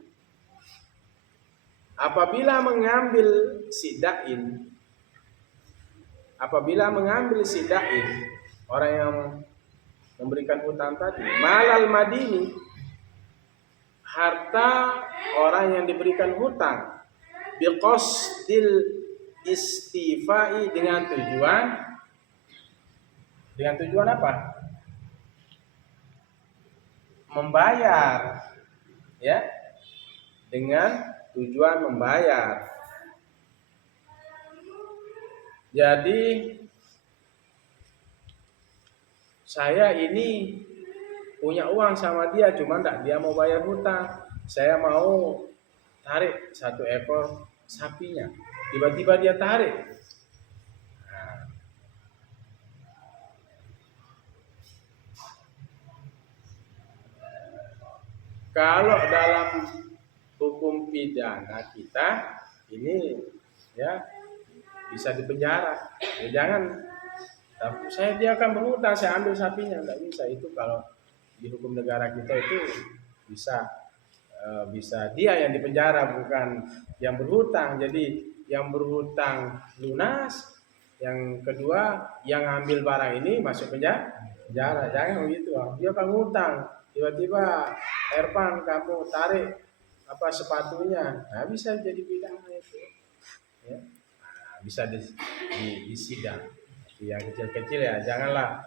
apabila mengambil si da'in, orang yang memberikan hutang tadi, malal madini, harta orang yang diberikan hutang, biqasdil istifai, dengan tujuan apa? Membayar, ya, dengan tujuan membayar. Jadi saya ini punya uang sama dia, cuma dia mau bayar hutang. Saya mau tarik 1 ekor sapinya, tiba-tiba dia tarik. Nah, kalau dalam hukum pidana kita ini ya bisa dipenjara. Ya, jangan, dia akan berhutang, saya ambil sapinya, nggak bisa. Itu kalau di hukum negara kita itu bisa dia yang dipenjara, bukan yang berhutang. Jadi yang berhutang lunas, yang kedua yang ambil barang ini masuk penjara. Jangan begitu. Dia kan ngutang, tiba-tiba Erpan kamu tarik sepatunya, nah bisa jadi pidana itu ya. Nah, bisa di sidang yang kecil-kecil ya. Janganlah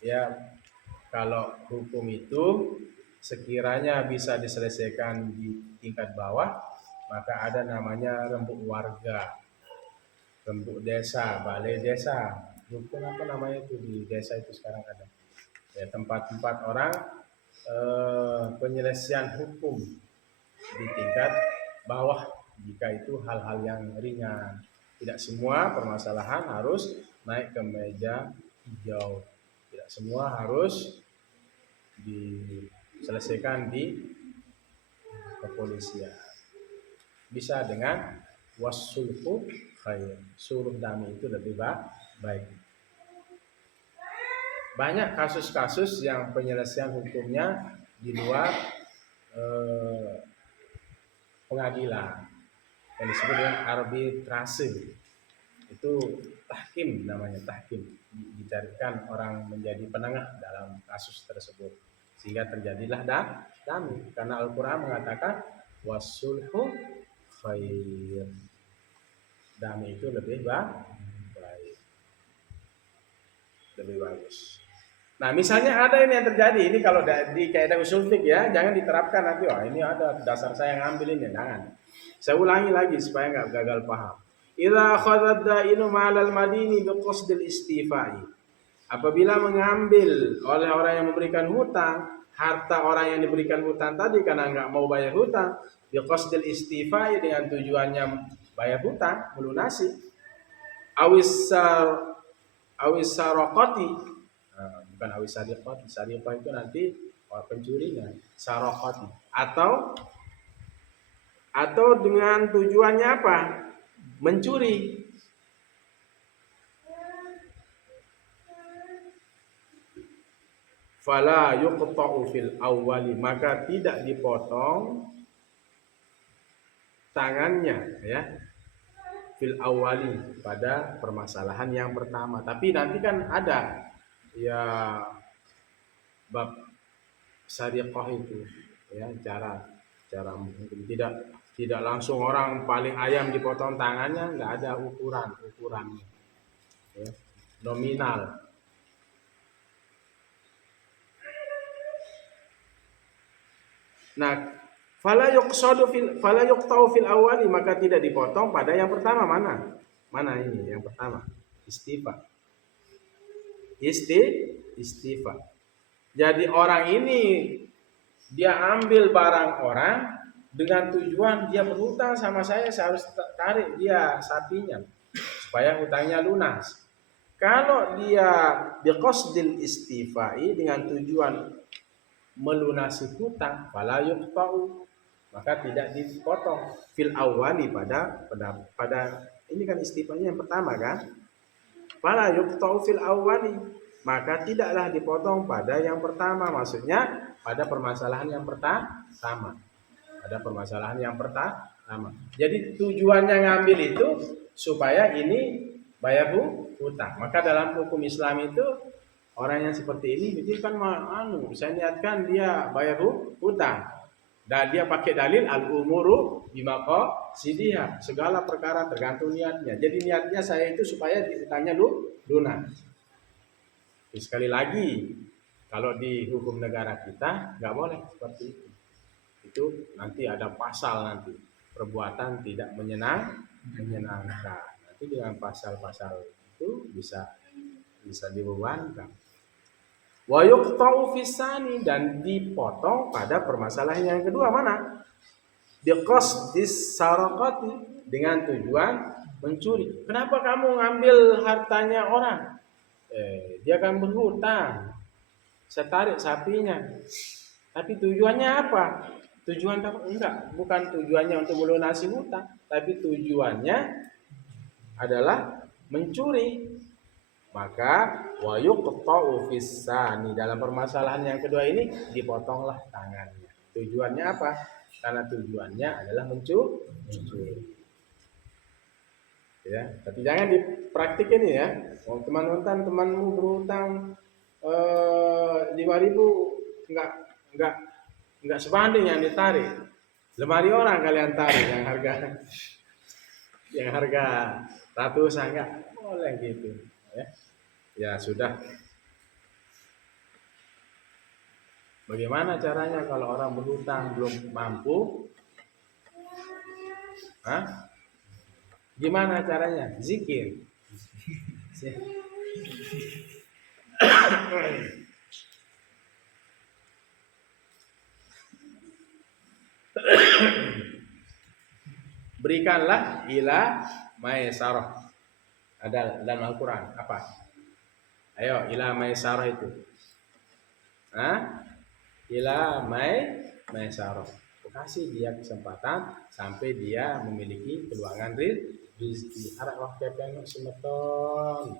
ya, kalau hukum itu sekiranya bisa diselesaikan di tingkat bawah, maka ada namanya rembuk warga, rembuk desa, balai desa, hukum apa namanya itu di desa itu sekarang ada ya, tempat-tempat orang penyelesaian hukum di tingkat bawah jika itu hal-hal yang ringan. Tidak semua permasalahan harus naik ke meja hijau, tidak semua harus diselesaikan di kepolisian. Bisa dengan wasulhu khair, suluh damai itu lebih baik. Banyak kasus-kasus yang penyelesaian hukumnya di luar pengadilan, yang disebut dengan arbitrase. Itu tahkim namanya, tahkim. Dicarikan orang menjadi penengah dalam kasus tersebut, sehingga terjadilah damai. Karena Al-Quran mengatakan wasulhu khair, damai itu lebih baik, lebih bagus. Nah, misalnya ada ini yang terjadi, ini kalau di kaidah usul fiqh ya, jangan diterapkan nanti, wah ini ada dasar saya ngambil ini, jangan. Saya ulangi lagi supaya nggak gagal paham. Idza akhadhat da'inu ma'al madini biqasdil istifai. Apabila mengambil oleh orang yang memberikan hutang, harta orang yang diberikan hutang tadi karena nggak mau bayar hutang, biqasdil istifai, dengan tujuannya bayar hutang, melunasi. Awisaraqati, bukan awisariqati, sariqah itu nanti pencurinya, saraqati, atau dengan tujuannya apa? Mencuri. Fala yuqta'u fil awwali, maka tidak dipotong tangannya ya fil awali pada permasalahan yang pertama. Tapi nanti kan ada ya bab sariqah itu ya cara cara mungkin tidak langsung orang paling ayam dipotong tangannya, nggak ada ukurannya ya, nominal. Nah, fala yuqta'u fil awali, maka tidak dipotong pada yang pertama. Mana ini yang pertama? Istifa. Jadi orang ini dia ambil barang orang dengan tujuan dia berhutang sama saya harus tarik dia sapinya supaya hutangnya lunas. Kalau dia biqasdil istifai, dengan tujuan melunasi hutang, fala yuqta'u, maka tidak dipotong fil awali pada ini kan istifanya yang pertama kan, fala yuqta'u fil awali, maka tidaklah dipotong pada yang pertama, maksudnya pada permasalahan yang pertama. Jadi tujuannya ngambil itu supaya ini bayar hutang. Maka dalam hukum Islam itu orang yang seperti ini itu kan saya niatkan dia bayar hutang. Dan dia pakai dalil al-umuru bimaqasidiha, segala perkara tergantung niatnya. Jadi niatnya saya itu supaya hutangnya lunas. Sekali lagi, kalau di hukum negara kita nggak boleh seperti itu. Itu nanti ada pasal nanti perbuatan tidak menyenangkan. Nanti dengan pasal-pasal itu bisa dibebankan. Wa yuqta'u fisani, dan dipotong pada permasalahan yang kedua. Mana? Biqasdis saraqati, dengan tujuan mencuri. Kenapa kamu ngambil hartanya orang? Dia kan berhutang. Saya tarik sapinya. Tapi tujuannya apa? Bukan tujuannya untuk melunasi hutang, tapi tujuannya adalah mencuri. Maka wa yuqta'u fis-sani, dalam permasalahan yang kedua ini dipotonglah tangannya. Tujuannya apa? Karena tujuannya adalah mencuri. Ya, tapi jangan dipraktikin ya. Temanmu berhutang 5.000, enggak sebanding yang ditarik. Lemari orang kalian tarik yang harga ratusan, enggak boleh gitu ya. Ya sudah. Bagaimana caranya kalau orang berhutang belum mampu? Gimana caranya? Zikir. Berikanlah ila maisarah. Ada dalam Al-Quran apa? Ayo, ila maisarah itu. Ila maisarah. Kasih dia kesempatan sampai dia memiliki peluangan rezeki. Arah waktu pengen semeton.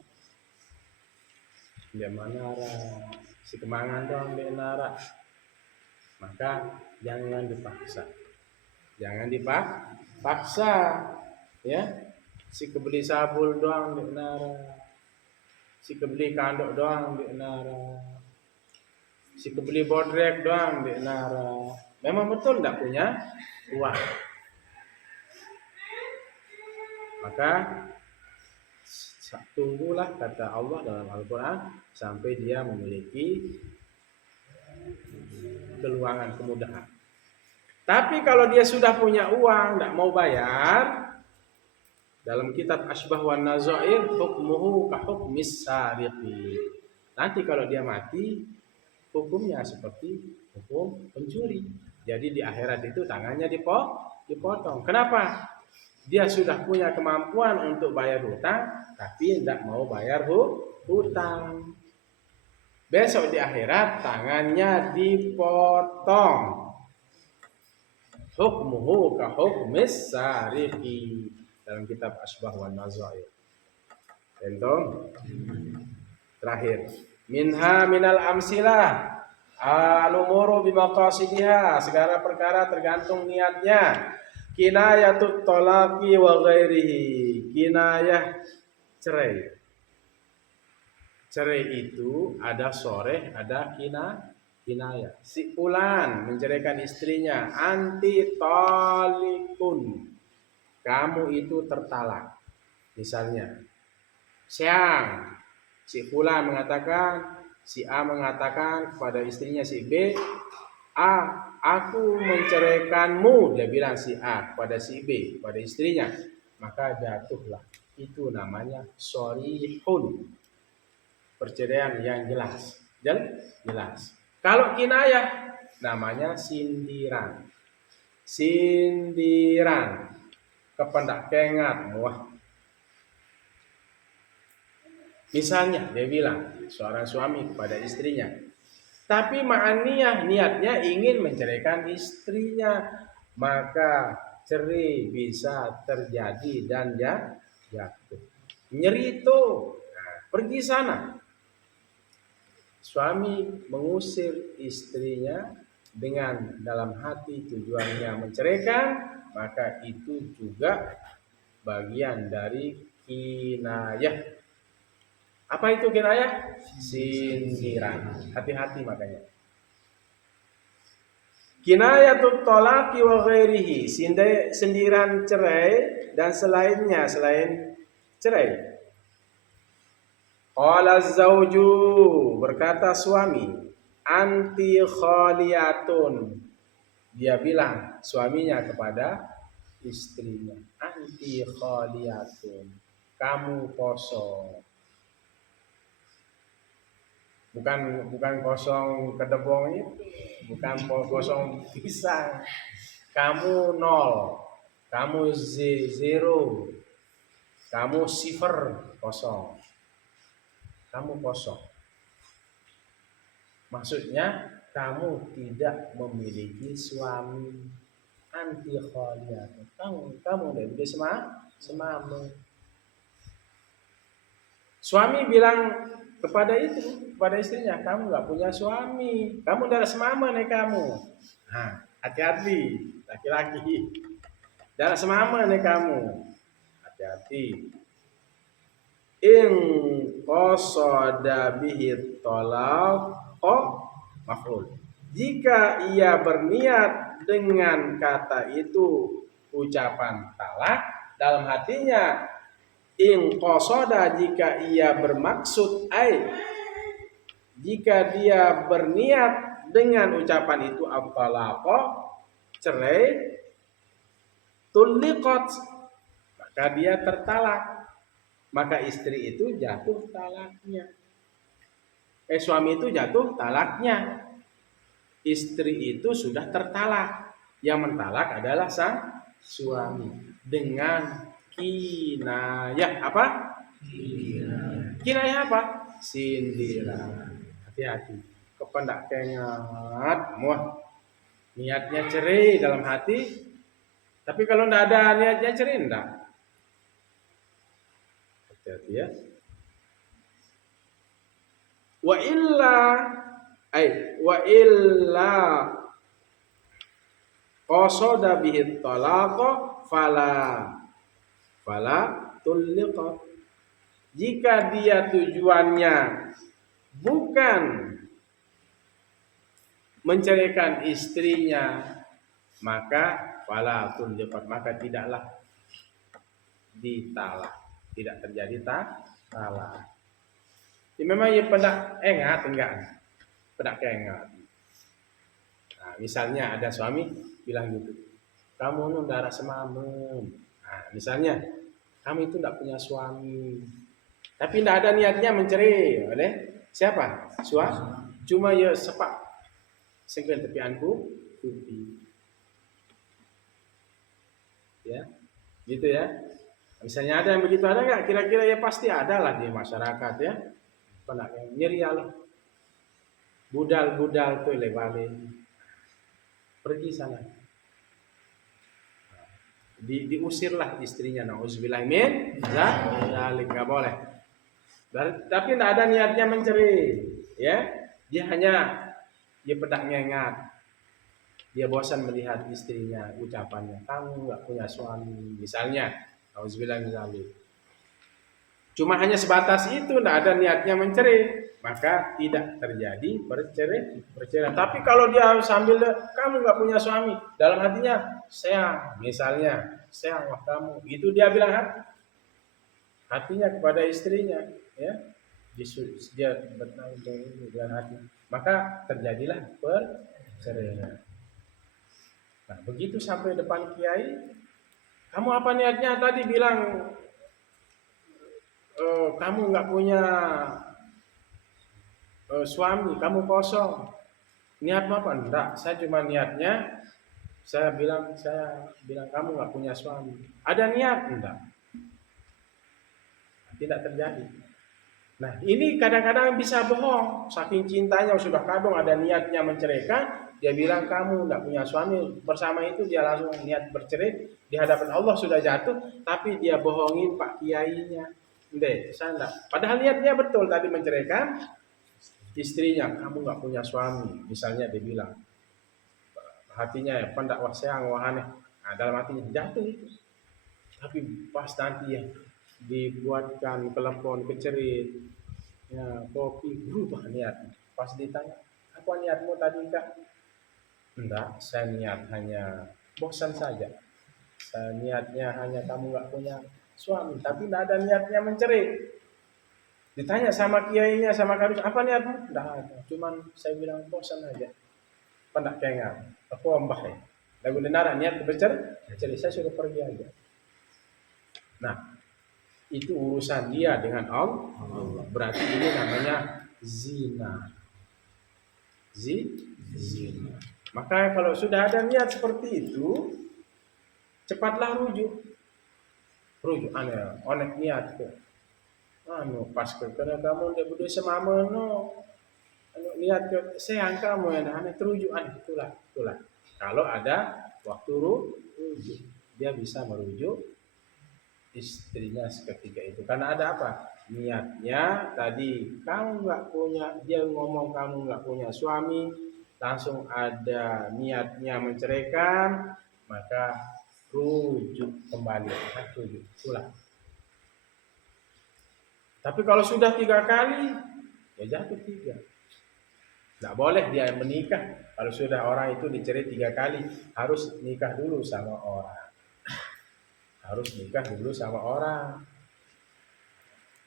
Dia mana arah si kemangan doang di nara. Maka jangan dipaksa. Ya. Si kebeli sabul doang di nara. Si kebeli kandok doang di nara. Si kebeli bodrek doang di nara. Memang betul tidak punya uang. Maka tunggulah, kata Allah dalam Al-Quran, sampai dia memiliki keluangan, kemudahan. Tapi kalau dia sudah punya uang, tidak mau bayar, dalam kitab Asbah wan Nazair, hukmuhu ka hukmis sariqi. Nanti kalau dia mati, hukumnya seperti hukum pencuri. Jadi di akhirat itu tangannya dipotong. Kenapa? Dia sudah punya kemampuan untuk bayar hutang, tapi tidak mau bayar hutang. Besok di akhirat tangannya dipotong. Hukmuhu ka hukmis sariqi, dalam kitab Asbah wan Nazair. Entong. Terakhir, minal amsilah al-umuru bimaqasidiha, segala perkara tergantung niatnya. Kinayatut talaqi wa ghairihi. Kinayah cerai. Cerai itu ada soreh, ada kinayah. Si fulan menceraikan istrinya, anti talikun. Kamu itu tertalak. Misalnya, siang si fulan mengatakan, si A mengatakan kepada istrinya si B, A, aku menceraikanmu, dia bilang si A kepada si B, pada istrinya, maka jatuhlah. Itu namanya sorihun, perceraian yang jelas. Jelas. Kalau kinayah namanya sindiran. Sindiran. Kependak kengat. Wah. Misalnya dia bilang seorang suami kepada istrinya, tapi ma'aniyah niatnya ingin menceraikan istrinya, maka cerai bisa terjadi dan jatuh. Nyerito, nah, pergi sana. Suami mengusir istrinya dengan dalam hati tujuannya menceraikan, maka itu juga bagian dari kinayah. Apa itu kinayah? Sindiran. Hati-hati makanya. Kinayatut talaqi wa ghairihi, sindiran cerai dan selainnya, selain cerai. Qala zauju, berkata suami, anti khaliyatun. Dia bilang suaminya kepada istrinya, anti khaliyatun. Kamu kosong. Bukan kosong kedebong itu, bukan kosong pisang. Kamu nol, kamu zero, kamu sifar, kosong. Kamu kosong. Maksudnya kamu tidak memiliki suami. Anti khaliyat. Kamu tidak bisa semamu. Suami bilang kepada istrinya, kamu nggak punya suami, kamu darah semama nih kamu. Nah, hati-hati, laki-laki, darah semama nih kamu, hati-hati. In qasada bihi talaq maf'ul. Jika ia berniat dengan kata itu ucapan talak dalam hatinya, in qasada, jika ia bermaksud, jika dia berniat dengan ucapan itu at-talaq, cerai, tuliqat, maka dia tertalak, maka istri itu jatuh talaknya. Suami itu jatuh talaknya. Istri itu sudah tertalak. Yang mentalak adalah sang suami dengan kinayah apa? Kinayah apa? Sindiran. Hati-hati. Kependak kengat, muah. Niatnya cerai dalam hati, tapi kalau tidak ada niatnya cerai, enggak. Hati-hati ya. Wa illa qasada bihi talaq fala tulliqat. Jika dia tujuannya bukan menceraikan istrinya, maka fala tulliqat, maka tidaklah ditalak, tidak terjadi talak. Ya, memang ya pendak engat enggak, pendak engat. Nah, misalnya ada suami bilang gitu, kamu nu darah semamun. Nah, misalnya kamu itu tidak punya suami, tapi tidak ada niatnya mencerai oleh siapa? Suami. Cuma ya sepak sengkel tepianku kupi. Ya, gitu ya. Misalnya ada yang begitu, ada nggak? Kira-kira ya pasti ada lah di masyarakat ya. Pendak yang nyeri Allah. Budal-budal tuh lewale. Pergi sana. Diusirlah istrinya, nauzubillah min dzalik, enggak boleh. Tapi tidak ada niatnya menceri, ya. Dia hanya dia pedak ngengat. dia bosan melihat istrinya, ucapannya, kamu nggak punya suami, misalnya, auzubillah misalnya. Cuma hanya sebatas itu, tidak ada niatnya mencerai, maka tidak terjadi perceraian. Tapi kalau dia sambil kamu nggak punya suami, dalam hatinya sayang, misalnya sayang wah kamu, itu dia bilang hatinya kepada istrinya, ya, dia bertanggung dengan hati, maka terjadilah perceraian. Nah, begitu sampai depan kiai, kamu apa niatnya tadi bilang kamu nggak punya suami, kamu kosong. Niatmu apa? Enggak, saya cuma niatnya saya bilang kamu nggak punya suami. Ada niat? Enggak. Tidak terjadi. Nah, ini kadang-kadang bisa bohong. Saking cintanya sudah kadung ada niatnya menceraikan, dia bilang kamu nggak punya suami. Bersama itu dia langsung niat bercerai di hadapan Allah sudah jatuh, tapi dia bohongin Pak Kiainya. Ndek, saya enggak. Padahal niatnya betul tadi menceraikan istrinya, kamu nggak punya suami. Misalnya dia bilang, hatinya ya pendak wah sayang wah aneh. Nah, dalam hatinya jatuh itu. Tapi pas nanti ya dibuatkan telepon kecerit, ya, kopi berubah niat. Pas ditanya, apa niatmu tadi kak? Enggak, saya niat hanya bosan saja. Saya niatnya hanya kamu nggak punya suami, tapi tidak ada niatnya mencerai. Ditanya sama kiainya, sama kadus, apa niatmu? Enggak ada, cuman saya bilang bosan aja. Pendak kengal, aku ombah ya. Lagu denara niat bercerai, saya sudah pergi aja. Nah, itu urusan dia dengan Allah. Berarti ini namanya zina. Zina. Maka kalau sudah ada niat seperti itu, cepatlah rujuk. Rujuk onek niat ke. Pas karena kamu dia berdua semama no. Niat ke sayang kamu aneh terujuk itulah. Kalau ada waktu rujuk, dia bisa merujuk istrinya seketika itu. Karena ada apa? Niatnya tadi kamu nggak punya, dia ngomong kamu nggak punya suami, langsung ada niatnya menceraikan, maka rujuk kembali, rujuk pulang. Tapi kalau sudah 3 kali, ya jatuh 3. Nggak boleh dia menikah. Kalau sudah orang itu dicerai 3 kali, harus nikah dulu sama orang.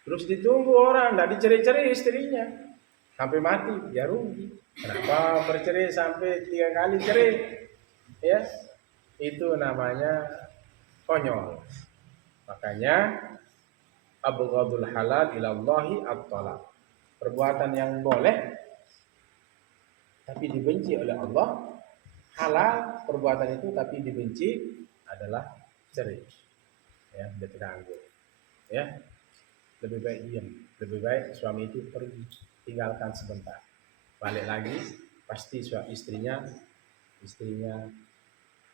Terus ditunggu orang, nggak dicerai-cerai istrinya sampai mati, ya rugi. Kenapa bercerai sampai 3 kali cerai? Ya, itu namanya konyol. Makanya abghadul halal ilallahi at-talaq. Perbuatan yang boleh tapi dibenci oleh Allah, halal perbuatan itu tapi dibenci adalah cerai. Ya, terganggu. Ya. Lebih baik diam, lebih baik suami itu pergi, tinggalkan sebentar, balik lagi, pasti istrinya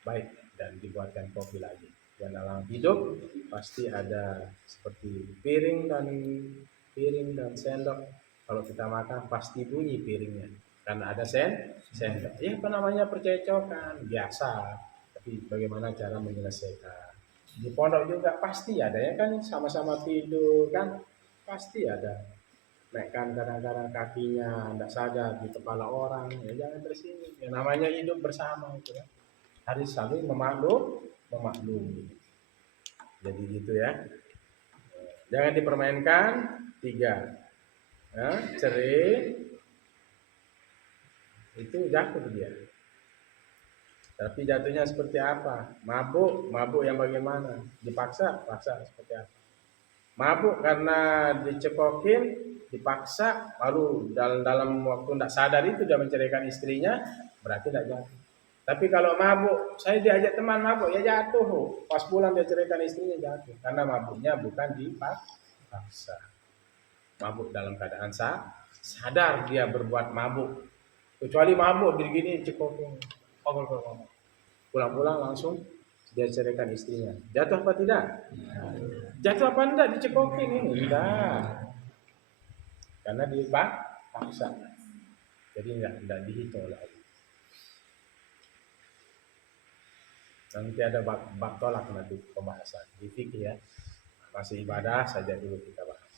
baik dan dibuatkan kopi lagi. Dan dalam hidup pasti ada seperti piring dan sendok. Kalau kita makan pasti bunyi piringnya karena ada sendok. Ya apa namanya percecokan biasa, tapi bagaimana cara menyelesaikan? Di pondok juga pasti ada ya kan, sama-sama tidur kan pasti ada. Nek kan kadang-kadang kakinya tidak sadar di kepala orang, ya jangan tersinggung. Yang namanya hidup bersama itu ya. Harus saling memaklumi. Jadi gitu ya. Jangan dipermainkan. 3. Cerai itu jatuh dia. Tapi jatuhnya seperti apa? Mabuk yang bagaimana? Dipaksa seperti apa? Mabuk karena dicekokin, dipaksa, lalu dalam waktu tidak sadar itu dia menceraikan istrinya, berarti tidak jatuh. Tapi kalau mabuk, saya diajak teman mabuk, ya jatuh. Pas pulang dia ceraikan istrinya jatuh, karena mabuknya bukan dipaksa. Mabuk dalam keadaan sadar dia berbuat mabuk. Kecuali mabuk begini cekokin, pulang-pulang langsung dia ceraikan istrinya. Jatuh apa tidak? Jatuh apa enggak dicekokin ini? Enggak. Karena dipaksa. Jadi enggak dihitung lagi. Nanti ada bab tolak nanti pembahasan di fikih ya. Masih ibadah saja dulu kita bahas.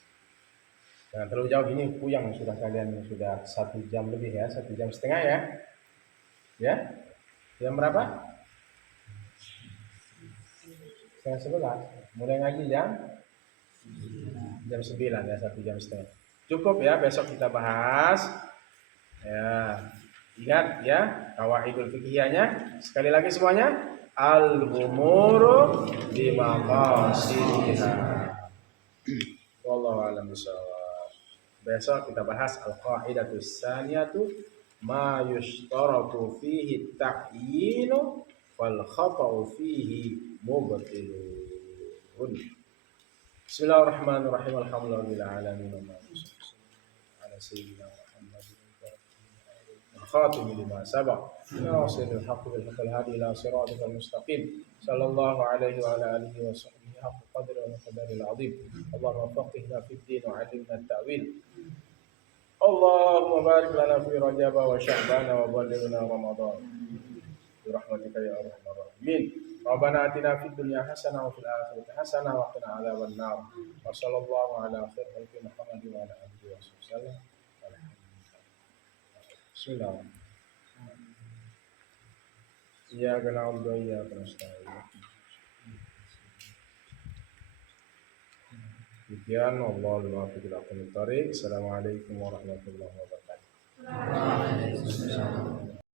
Jangan terlalu jauh ini puyang sudah kalian sudah 1 jam lebih ya, 1,5 jam ya. Ya, jam berapa? 10:30. Mulai ngaji jam 9 ya, 1,5 jam. Cukup ya, besok kita bahas. Ya, ingat ya, qawaidul fiqhiyahnya. Sekali lagi semuanya, al-umuru bi maqasidiha. Wallahu a'lam bishawab. Besok kita bahas al-qaidatus tsaniyatu ma yushtaratu fihi at-ta'yinu wal khata'u fihi mubtilun. Bismillahirrahmanirrahim. Alhamdulillahil alamin. Ala sayyidina Muhammadin الخاتم لما سبق ناصر الحق بالحق الهادي الى صراطك المستقيم صلى الله عليه وعلى اله وصحبه حق قدر ومقدار العظيم اللهم فقهنا في الدين وعلمنا التاويل اللهم بارك لنا في رجب وشعبان وبلغنا رمضان برحمتك يا ارحم الراحمين ربنا اتنا في الدنيا حسنه وفي الاخره حسنه وقنا عذاب النار وصلى الله على خير خلق محمد وعلى اله وصحبه وسلم. Bismillah. Iyyaka na'budu wa iyyaka nasta'in. Demikian Allahul muwaffiq ila aqwamit thoriq. Assalamualaikum warahmatullahi wabarakatuh.